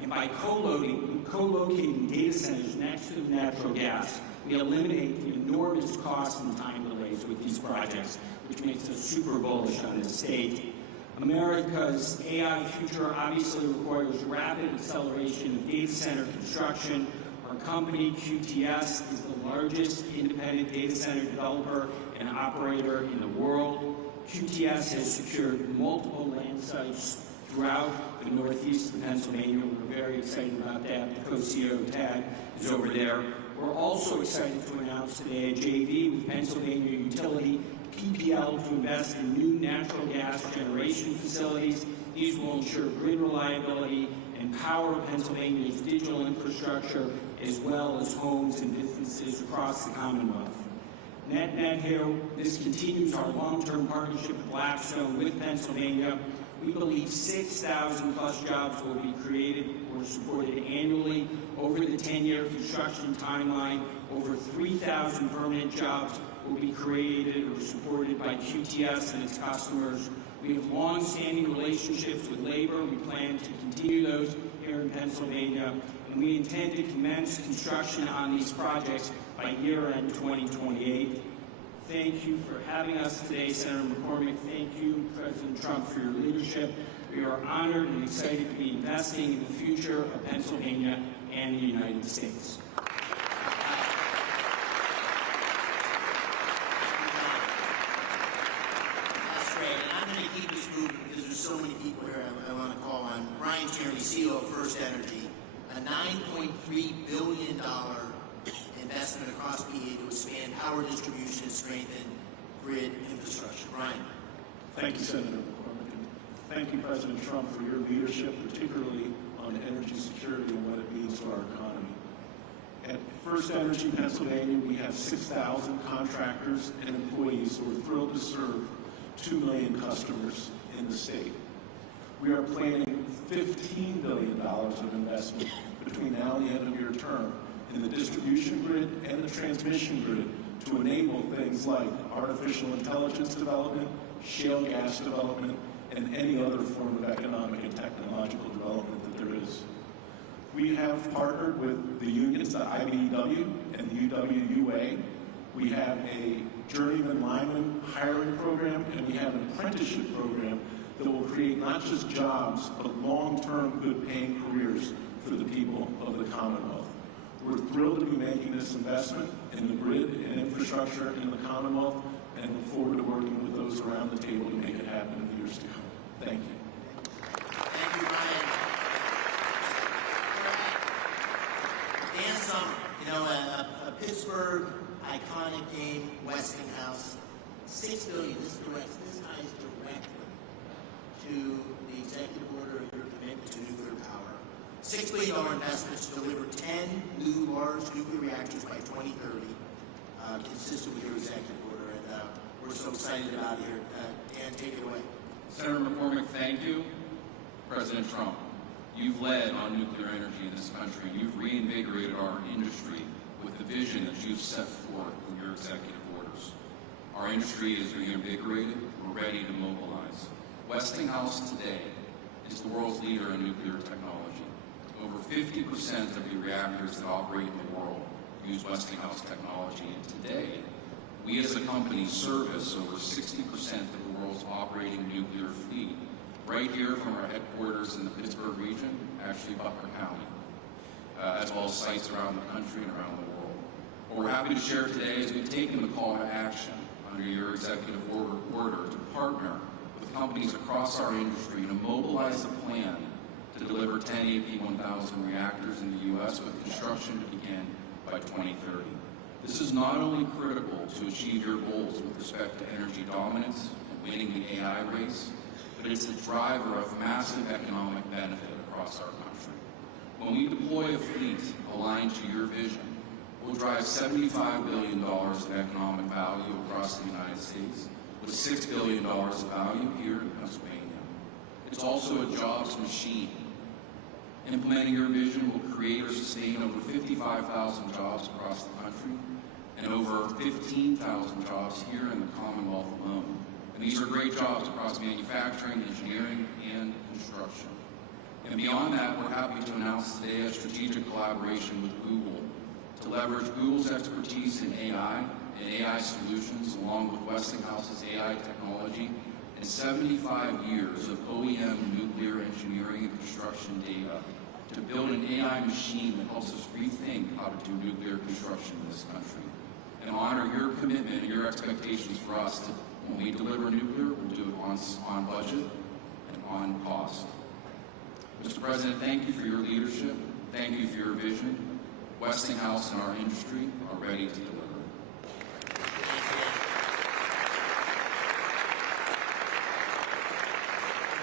and by co-locating data centers next to the natural gas, we eliminate the enormous costs and time delays with these projects, which makes us super bullish on the state. America's AI future obviously requires rapid acceleration of data center construction. Our company, QTS, is the largest independent data center developer and operator in the world. QTS has secured multiple land sites throughout the northeast of Pennsylvania. We're very excited about that. The co-CEO, Tad, is over there. We're also excited to announce today a JV with Pennsylvania utility PPL to invest in new natural gas generation facilities. These will ensure grid reliability and power Pennsylvania's digital infrastructure, as well as homes and businesses across the Commonwealth. Net here, this continues our long-term partnership with Blackstone with Pennsylvania. We believe 6,000 plus jobs will be created or supported annually over the 10-year construction timeline. Over 3,000 permanent jobs will be created or supported by QTS and its customers. We have long-standing relationships with labor. We plan to continue those here in Pennsylvania, and we intend to commence construction on these projects by year-end 2028. Thank you for having us today, Senator McCormick. Thank you, President Trump, for your leadership. We are honored and excited to be investing in the future of Pennsylvania and the United States. That's great, and I'm going to keep this moving because there's so many people here I want to call on. Brian Tierney, CEO of First Energy, a $9.3 billion investment across PA to expand power distribution and strengthen grid infrastructure. Brian. Thank you, Senator McCormick, and thank you, President Trump, for your leadership, particularly on energy security and what it means to our economy. At First Energy Pennsylvania, we have 6,000 contractors and employees who are thrilled to serve 2 million customers in the state. We are planning $15 billion of investment between now and the end of your term in the distribution grid and the transmission grid to enable things like artificial intelligence development, shale gas development, and any other form of economic and technological development that there is. We have partnered with the unions, the IBEW and the UWUA. We have a journeyman lineman hiring program, and we have an apprenticeship program that will create not just jobs, but long-term good-paying careers for the people of the Commonwealth. We're thrilled to be making this investment in the grid and infrastructure in the Commonwealth, and look forward to working with those around the table to make it happen in the years to come. Thank you. Thank you, Brian. Dan Summer, you know, a Pittsburgh iconic game, Westinghouse, $6 billion. This ties directly to the executive order of your commitment to nuclear power. $6 billion investment to deliver 10 new large nuclear reactors by 2030, consistent with your executive order, and we're so excited about it here. Dan, take it away. Senator McCormick, thank you. President Trump, you've led on nuclear energy in this country. You've reinvigorated our industry with the vision that you've set forth in your executive orders. Our industry is reinvigorated. We're ready to mobilize. Westinghouse today is the world's leader in nuclear technology. Over 50% of the reactors that operate in the world use Westinghouse technology, and today, we as a company service over 60% of the world's operating nuclear fleet right here from our headquarters in the Pittsburgh region, actually Butler County, as well as sites around the country and around the world. What we're happy to share today is we've taken the call to action under your executive order to partner with companies across our industry to mobilize a plan to deliver 10 AP1000 reactors in the U.S. with construction to begin by 2030. This is not only critical to achieve your goals with respect to energy dominance and winning the AI race, but it's a driver of massive economic benefit across our country. When we deploy a fleet aligned to your vision, we'll drive $75 billion of economic value across the United States, with $6 billion of value here in Pennsylvania. It's also a jobs machine. Implementing your vision will create or sustain over 55,000 jobs across the country and over 15,000 jobs here in the Commonwealth alone. And these are great jobs across manufacturing, engineering, and construction. And beyond that, we're happy to announce today a strategic collaboration with Google to leverage Google's expertise in AI and AI solutions, along with Westinghouse's AI technology and 75 years of OEM nuclear engineering and construction data to build an AI machine that helps us rethink how to do nuclear construction in this country and honor your commitment and your expectations for us to, when we deliver nuclear, we'll do it on budget and on cost. Mr. President, thank you for your leadership. Thank you for your vision. Westinghouse and our industry are ready to deliver.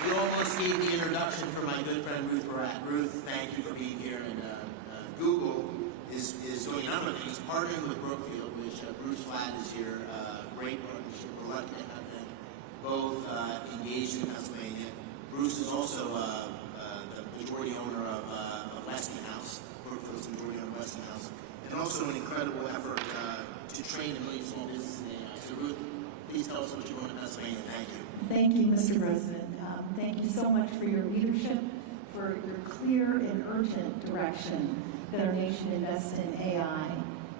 You almost gave the introduction for my good friend Ruth Barat. Ruth, thank you for being here. And Google is doing, I don't know if he's partnering with Brookfield, which Bruce Flatt is here. Great partnership. We're lucky to have them both engaged in Pennsylvania. Bruce is also the majority owner of Westinghouse. Brookfield's the majority owner of Westinghouse. And also an incredible effort to train a million small businesses in AI. So Ruth, please tell us what you're doing in Pennsylvania. Thank you. Thank you, Mr. President. Thank you so much for your leadership, for your clear and urgent direction that our nation invests in AI,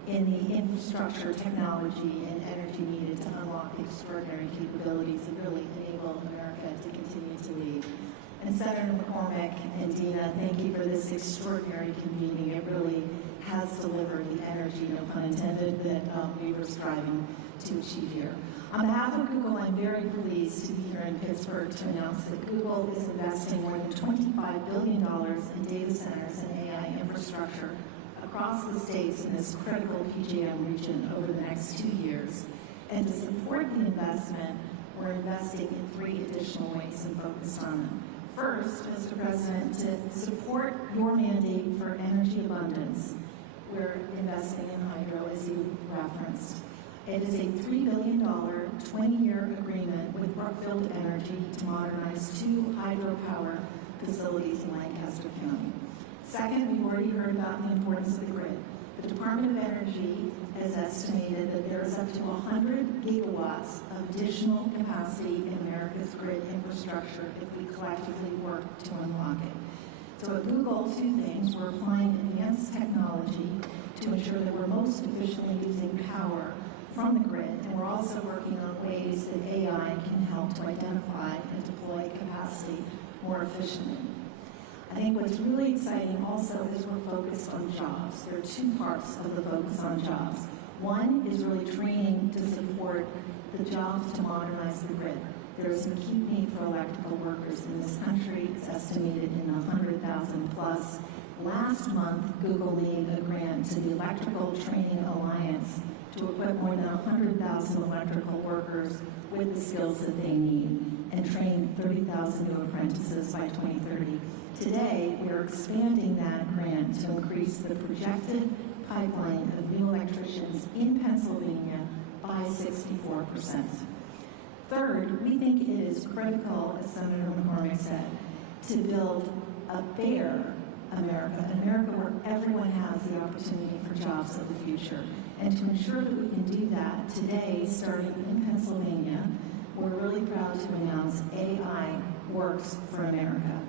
in the infrastructure, technology, and energy needed to unlock the extraordinary capabilities and really enable America to continue to lead. And Senator McCormick and Dina, thank you for this extraordinary convening. It really has delivered the energy, no pun intended, that we were striving to achieve here. On behalf of Google, I'm very pleased to be here in Pittsburgh to announce that Google is investing more than $25 billion in data centers and AI infrastructure across the states in this critical PJM region over the next 2 years. And to support the investment, we're investing in 3 additional ways and focused on them. First, Mr. President, to support your mandate for energy abundance, we're investing in hydro, as you referenced. It is a $3 billion, 20-year agreement with Brookfield Energy to modernize 2 hydropower facilities in Lancaster County. Second, we've already heard about the importance of the grid. The Department of Energy has estimated that there is up to 100 gigawatts of additional capacity in America's grid infrastructure if we collectively work to unlock it. So at Google, 2 things. We're applying advanced technology to ensure that we're most efficiently using power from the grid, and we're also working on ways that AI can help to identify and deploy capacity more efficiently. I think what's really exciting also is we're focused on jobs. There are 2 parts of the focus on jobs. One is really training to support the jobs to modernize the grid. There is an acute need for electrical workers in this country. It's estimated in 100,000 plus. Last month, Google made a grant to the Electrical Training Alliance to equip more than 100,000 electrical workers with the skills that they need and train 30,000 new apprentices by 2030. Today, we're expanding that grant to increase the projected pipeline of new electricians in Pennsylvania by 64%. Third, we think it is critical, as Senator McCormick said, to build a fair America, an America where everyone has the opportunity for jobs of the future. And to ensure that we can do that, today, starting in Pennsylvania, we're really proud to announce AI Works for America.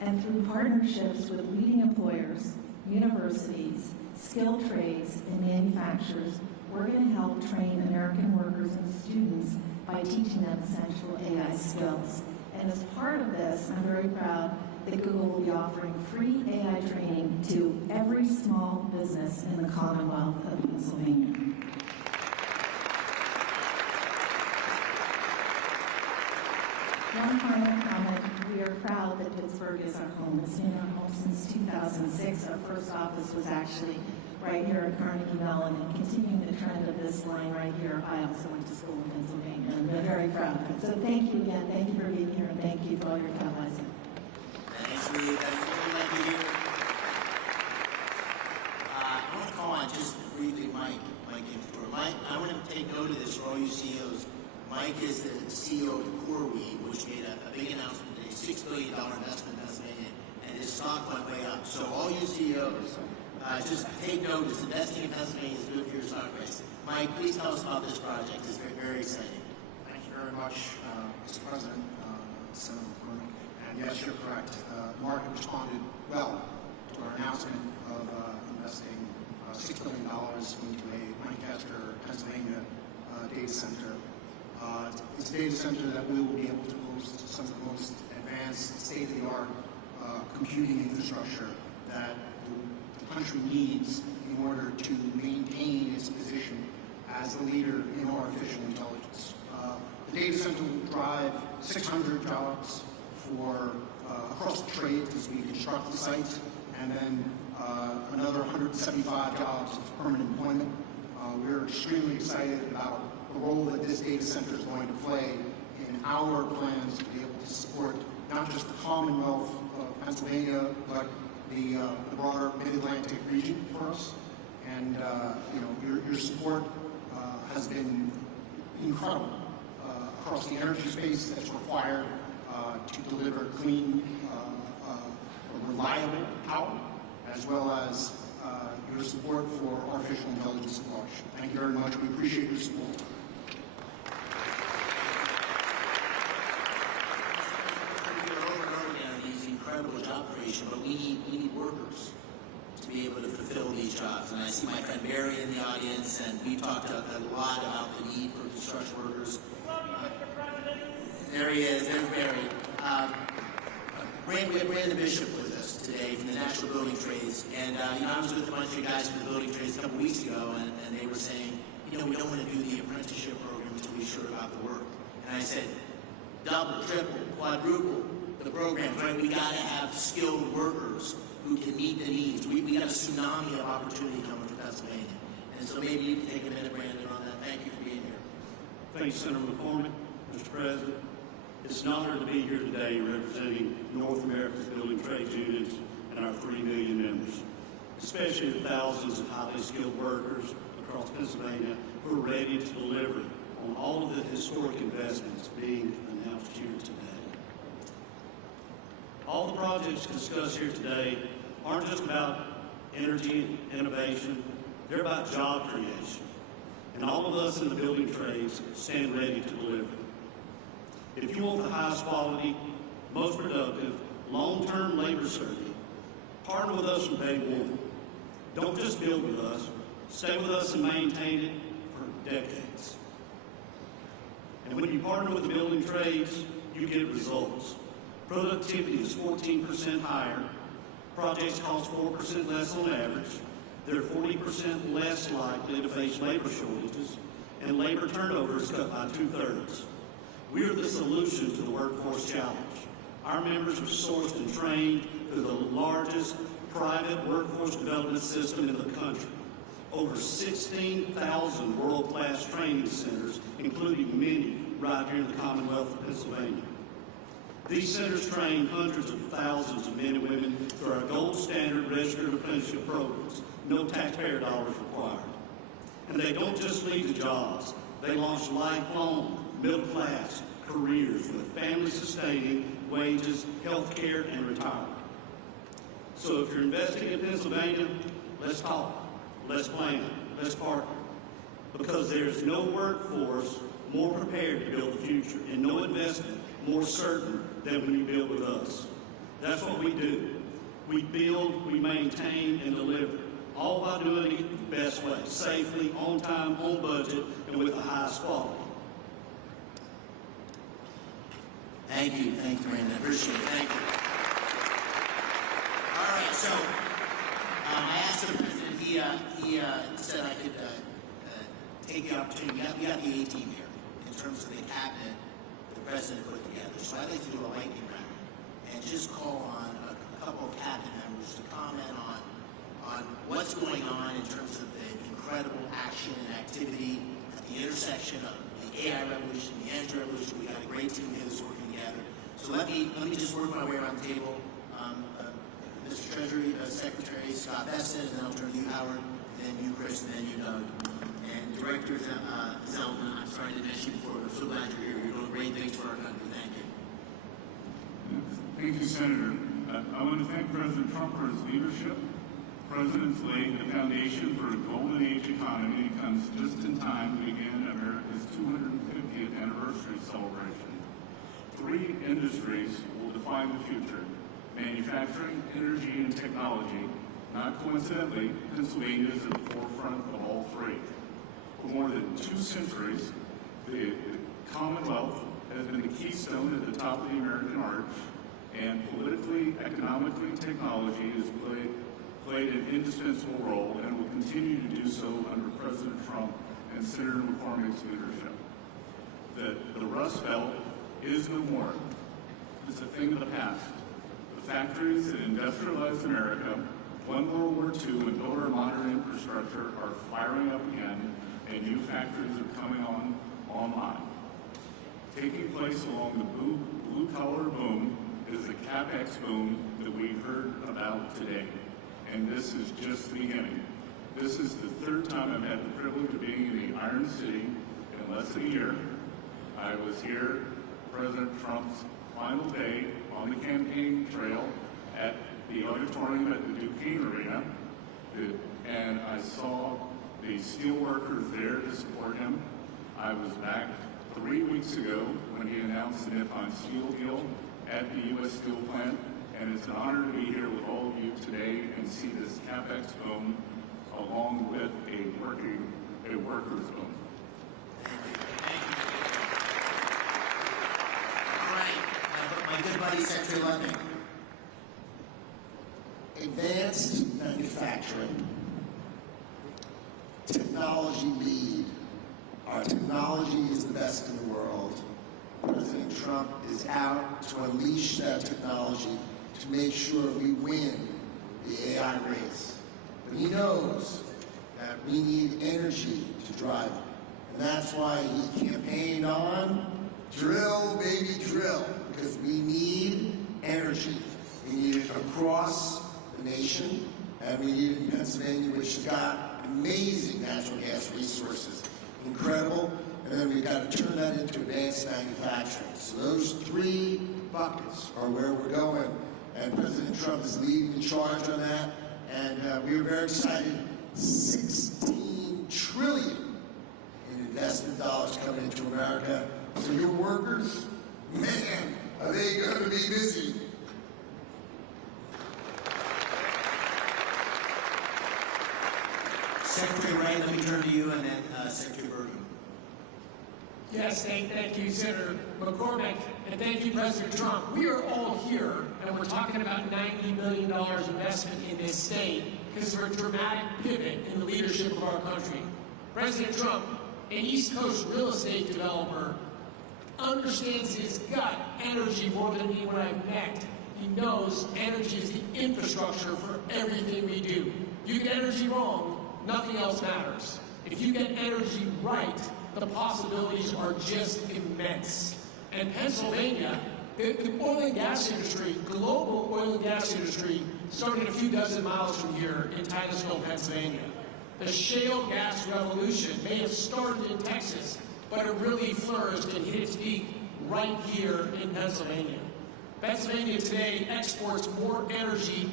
And through partnerships with leading employers, universities, skilled trades, and manufacturers, we're going to help train American workers and students by teaching them essential AI skills. And as part of this, I'm very proud that Google will be offering free AI training to every small business in the Commonwealth of Pennsylvania. One final comment, we are proud that Pittsburgh is our home. It's been our home since 2006. Our first office was actually right here at Carnegie Mellon, and continuing the trend of this line right here, I also went to school in Pennsylvania, and we're very proud of it. So thank you again, thank you for being here, and thank you for all your comments. Thanks, Lee. That's what we'd like to hear. I want to call on just briefly Mike Inford. Mike, I want to take note of this for all you CEOs. Mike is the CEO of CoreWeave, which made a big announcement today, $6 billion investment in Pennsylvania, and his stock went way up. So all you CEOs, just take notice. Investing in Pennsylvania is good for your stock price. Mike, please tell us about this project. It's very, very exciting. Thank you very much, Mr. President, Senator McCormick. And yes, you're correct. The market responded well to our announcement of investing $6 billion into a Lancaster, Pennsylvania data center. It's a data center that we will be able to host some of the most advanced, state-of-the-art computing infrastructure that the country needs in order to maintain its position as the leader in artificial intelligence. The data center will drive 600 jobs for across the trade as we construct the site, and then another 175 jobs of permanent employment. We're extremely excited about the role that this data center is going to play in our plans to be able to support not just the Commonwealth of Pennsylvania, but the broader Mid-Atlantic region for us. And your support has been incredible across the energy space that's required to deliver clean, reliable power, as well as your support for artificial intelligence at large. Thank you very much. We appreciate your support. Incredible job creation, but we need workers to be able to fulfill these jobs. And I see my friend Barry in the audience, and we talked a lot about the need for construction workers. There he is. There's Barry. We have Brandon Bishop with us today from the National Building Trades, and I was with a bunch of guys from the building trades a couple weeks ago, and they were saying, we don't want to do the apprenticeship program until we're sure about the work. And I said, double, triple, quadruple the programs, right? We got to have skilled workers who can meet the needs. We got a tsunami of opportunity coming to Pennsylvania. And so maybe you can take a minute, Brandon, on that. Thank you for being here. Thank you, Senator McCormick. Mr. President, it's an honor to be here today representing North America's building trades unions and our 3 million members, especially the thousands of highly skilled workers across Pennsylvania who are ready to deliver on all of the historic investments being announced here today. All the projects discussed here today aren't just about energy and innovation, they're about job creation. And all of us in the building trades stand ready to deliver. If you want the highest quality, most productive, long-term labor survey, partner with us from day one. Don't just build with us, stay with us and maintain it for decades. And when you partner with the building trades, you get results. Productivity is 14% higher. Projects cost 4% less on average. They're 40% less likely to face labor shortages, and labor turnover is cut by 2/3. We are the solution to the workforce challenge. Our members are sourced and trained through the largest private workforce development system in the country. Over 16,000 world-class training centers, including many right here in the Commonwealth of Pennsylvania. These centers train hundreds of thousands of men and women through our gold standard registered apprenticeship programs. No taxpayer dollars required. And they don't just lead to jobs. They launch lifelong, middle-class careers with family-sustaining wages, health care, and retirement. So if you're investing in Pennsylvania, let's talk, let's plan, let's partner. Because there's no workforce more prepared to build the future, and no investment more certain than when you build with us. That's what we do. We build, we maintain, and deliver, all by doing it the best way, safely, on time, on budget, and with the highest quality. Thank you, Brandon. I appreciate it. Thank you. All right, so I asked the president. He said I could take the opportunity. We got the A team here in terms of the cabinet the president put together. So I'd like to do a lightning round and just call on a couple of cabinet members to comment on what's going on in terms of the incredible action and activity at the intersection of the AI revolution, the energy revolution. We got a great team here that's working together. So let me just work my way around the table. Mr. Treasury Secretary Scott Besson, and then I'll turn to you, Howard, and then you, Chris, and then you, Doug. And Director Zeldin, I'm sorry to miss you before, but I'm so glad you're here. You're doing great things for our country. Thank you. Thank you, Senator. I want to thank President Trump for his leadership. The President's laid the foundation for a golden age economy and comes just in time to begin America's 250th anniversary celebration. 3 industries will define the future: manufacturing, energy, and technology. Not coincidentally, Pennsylvania is at the forefront of all 3. For more than 2 centuries, the Commonwealth has been the keystone at the top of the American arch, and politically, economically, technology has played an indispensable role and will continue to do so under President Trump and Senator McCormick's leadership. The Rust Belt is no more. It's a thing of the past. The factories that industrialized America, won World War II, and built our modern infrastructure are firing up again, and new factories are coming online. Taking place along the blue-collar boom is the CapEx boom that we heard about today. And this is just the beginning. This is the 3rd time I've had the privilege of being in the Iron City in less than a year. I was here President Trump's final day on the campaign trail at the auditorium at the Duquesne Arena, and I saw the steel workers there to support him. I was back 3 weeks ago when he announced the Nippon Steel deal at the U.S. Steel plant, and it's an honor to be here with all of you today and see this CapEx boom along with a workers boom. All right, my good buddy, Secretary Levin. Advanced manufacturing, technology lead. Our technology is the best in the world. President Trump is out to unleash that technology to make sure we win the AI race. But he knows that we need energy to drive it. And that's why he campaigned on drill, baby, drill, because we need energy. We need it across the nation, and we need it in Pennsylvania, which has got amazing natural gas resources. Incredible. And then we've got to turn that into advanced manufacturing. So those 3 buckets are where we're going. And President Trump is leading the charge on that. And we were very excited. $16 trillion in investment dollars coming into America. So your workers, man, are they going to be busy? Secretary Wray, let me turn to you, and then Secretary Bergen. Yes, thank you, Senator McCormick, and thank you, President Trump. We are all here, and we're talking about $90 million investment in this state because of a dramatic pivot in the leadership of our country. President Trump, an East Coast real estate developer, understands his gut energy more than anyone I've met. He knows energy is the infrastructure for everything we do. You get energy wrong, nothing else matters. If you get energy right, the possibilities are just immense. And Pennsylvania, the oil and gas industry, global oil and gas industry, started a few dozen miles from here in Titusville, Pennsylvania. The shale gas revolution may have started in Texas, but it really flourished and hit its peak right here in Pennsylvania. Pennsylvania today exports more energy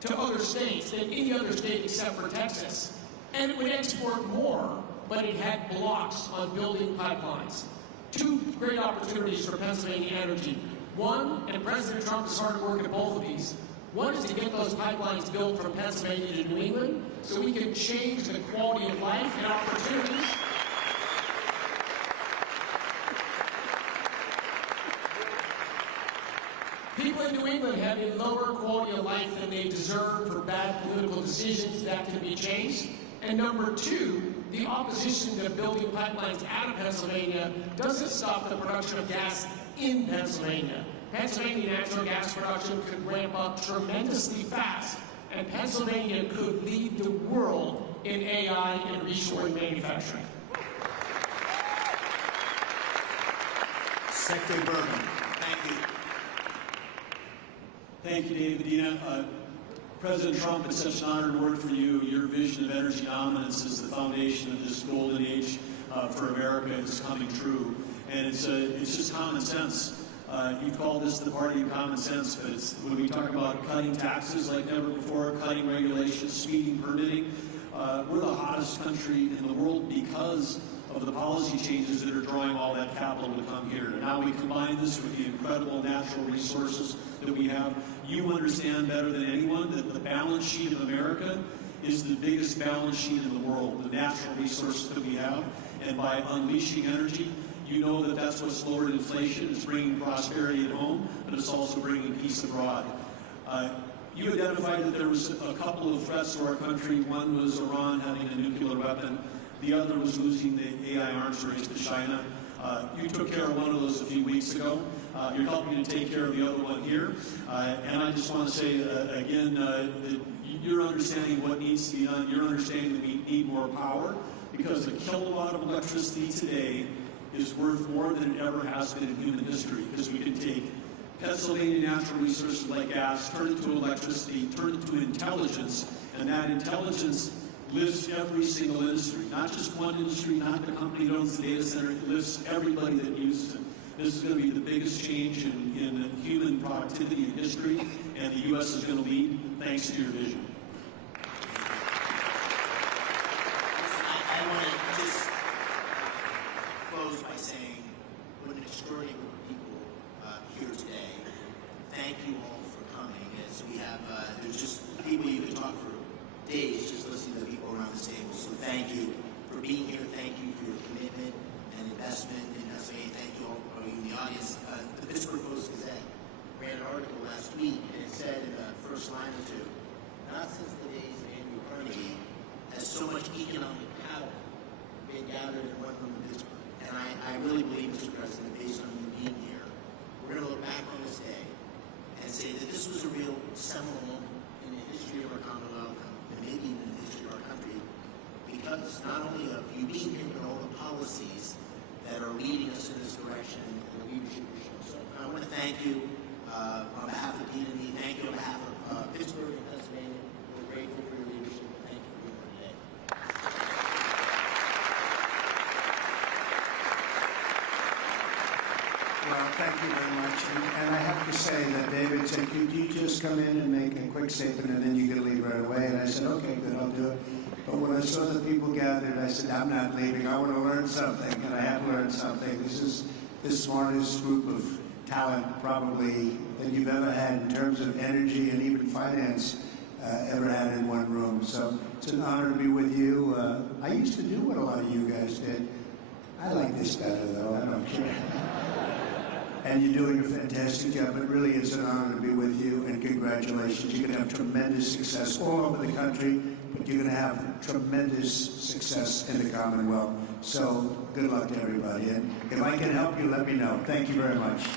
to other states than any other state except for Texas. And it would export more, but it had blocks on building pipelines. 2 great opportunities for Pennsylvania energy. One, and President Trump is hard at work at both of these, one is to get those pipelines built from Pennsylvania to New England so we can change the quality of life and opportunities. people in New England have a lower quality of life than they deserve for bad political decisions that can be changed. And number two, the opposition to building pipelines out of Pennsylvania doesn't stop the production of gas in Pennsylvania. Pennsylvania natural gas production could ramp up tremendously fast, and Pennsylvania could lead the world in AI and reshoring manufacturing. Secretary Bergen. Thank you. Thank you, David Medina. President Trump, it's such an honor to work for you. Your vision of energy dominance is the foundation of this golden age for America is coming true. And it's just common sense. You've called this the party of common sense, but it's, when we talk about cutting taxes like never before, cutting regulations, speeding permitting, we're the hottest country in the world because of the policy changes that are drawing all that capital to come here. And now we combine this with the incredible natural resources that we have. You understand better than anyone that the balance sheet of America is the biggest balance sheet in the world, the natural resources that we have. And by unleashing energy, you know that that's what's lowered inflation. It's bringing prosperity at home, but it's also bringing peace abroad. You identified that there was a couple of threats to our country. One was Iran having a nuclear weapon. The other was losing the AI arms race to China. You took care of one of those a few weeks ago. You're helping to take care of the other one here. And I just want to say, again, that you're understanding what needs to be done. You're understanding that we need more power because a kilowatt of electricity today is worth more than it ever has been in human history, because we can take Pennsylvania natural resources like gas, turn it to electricity, turn it to intelligence, and that intelligence lifts every single industry, not just one industry, not the company that owns the data center, it lifts everybody that uses it. This is going to be the biggest change in human productivity in history, and the U.S. is going to lead thanks to your vision. I want to just close by saying what an extraordinary group of people here today. Thank you all for coming. As we have, there's just people you could talk for days just listening to the people around this table. So thank you for being here. Thank you for your commitment and investment in Pennsylvania. Thank you all for you in the audience. The Pittsburgh Post-Gazette ran an article last week, and it said in the first line or two, not since the days of Andrew Carnegie has so much economic power been gathered in one room in Pittsburgh. And I really believe, Mr. President, based on you being here, we're going to look back on this day and say that this was a real seminal moment in the history of our Commonwealth and maybe even in the history of our country, because not only of you being here, but all the policies that are leading us in this direction and the leadership you show. So I want to thank you on behalf of Dean and me. Thank you on behalf of Pittsburgh and Pennsylvania. We're grateful for your leadership. Thank you for being here today. Well, thank you very much. And I have to say that David said, could you just come in and make a quick statement and then you can leave right away? And I said, okay, good, I'll do it. But when I saw the people gathered, I said, I'm not leaving. I want to learn something, and I have learned something. This is the smartest group of talent probably that you've ever had in terms of energy and even finance ever had in one room. So it's an honor to be with you. I used to do what a lot of you guys did. I like this better, though. I don't care. And you're doing a fantastic job, but really it's an honor to be with you, and congratulations. You're going to have tremendous success all over the country, but you're going to have tremendous success in the Commonwealth. So good luck to everybody. And if I can help you, let me know. Thank you very much.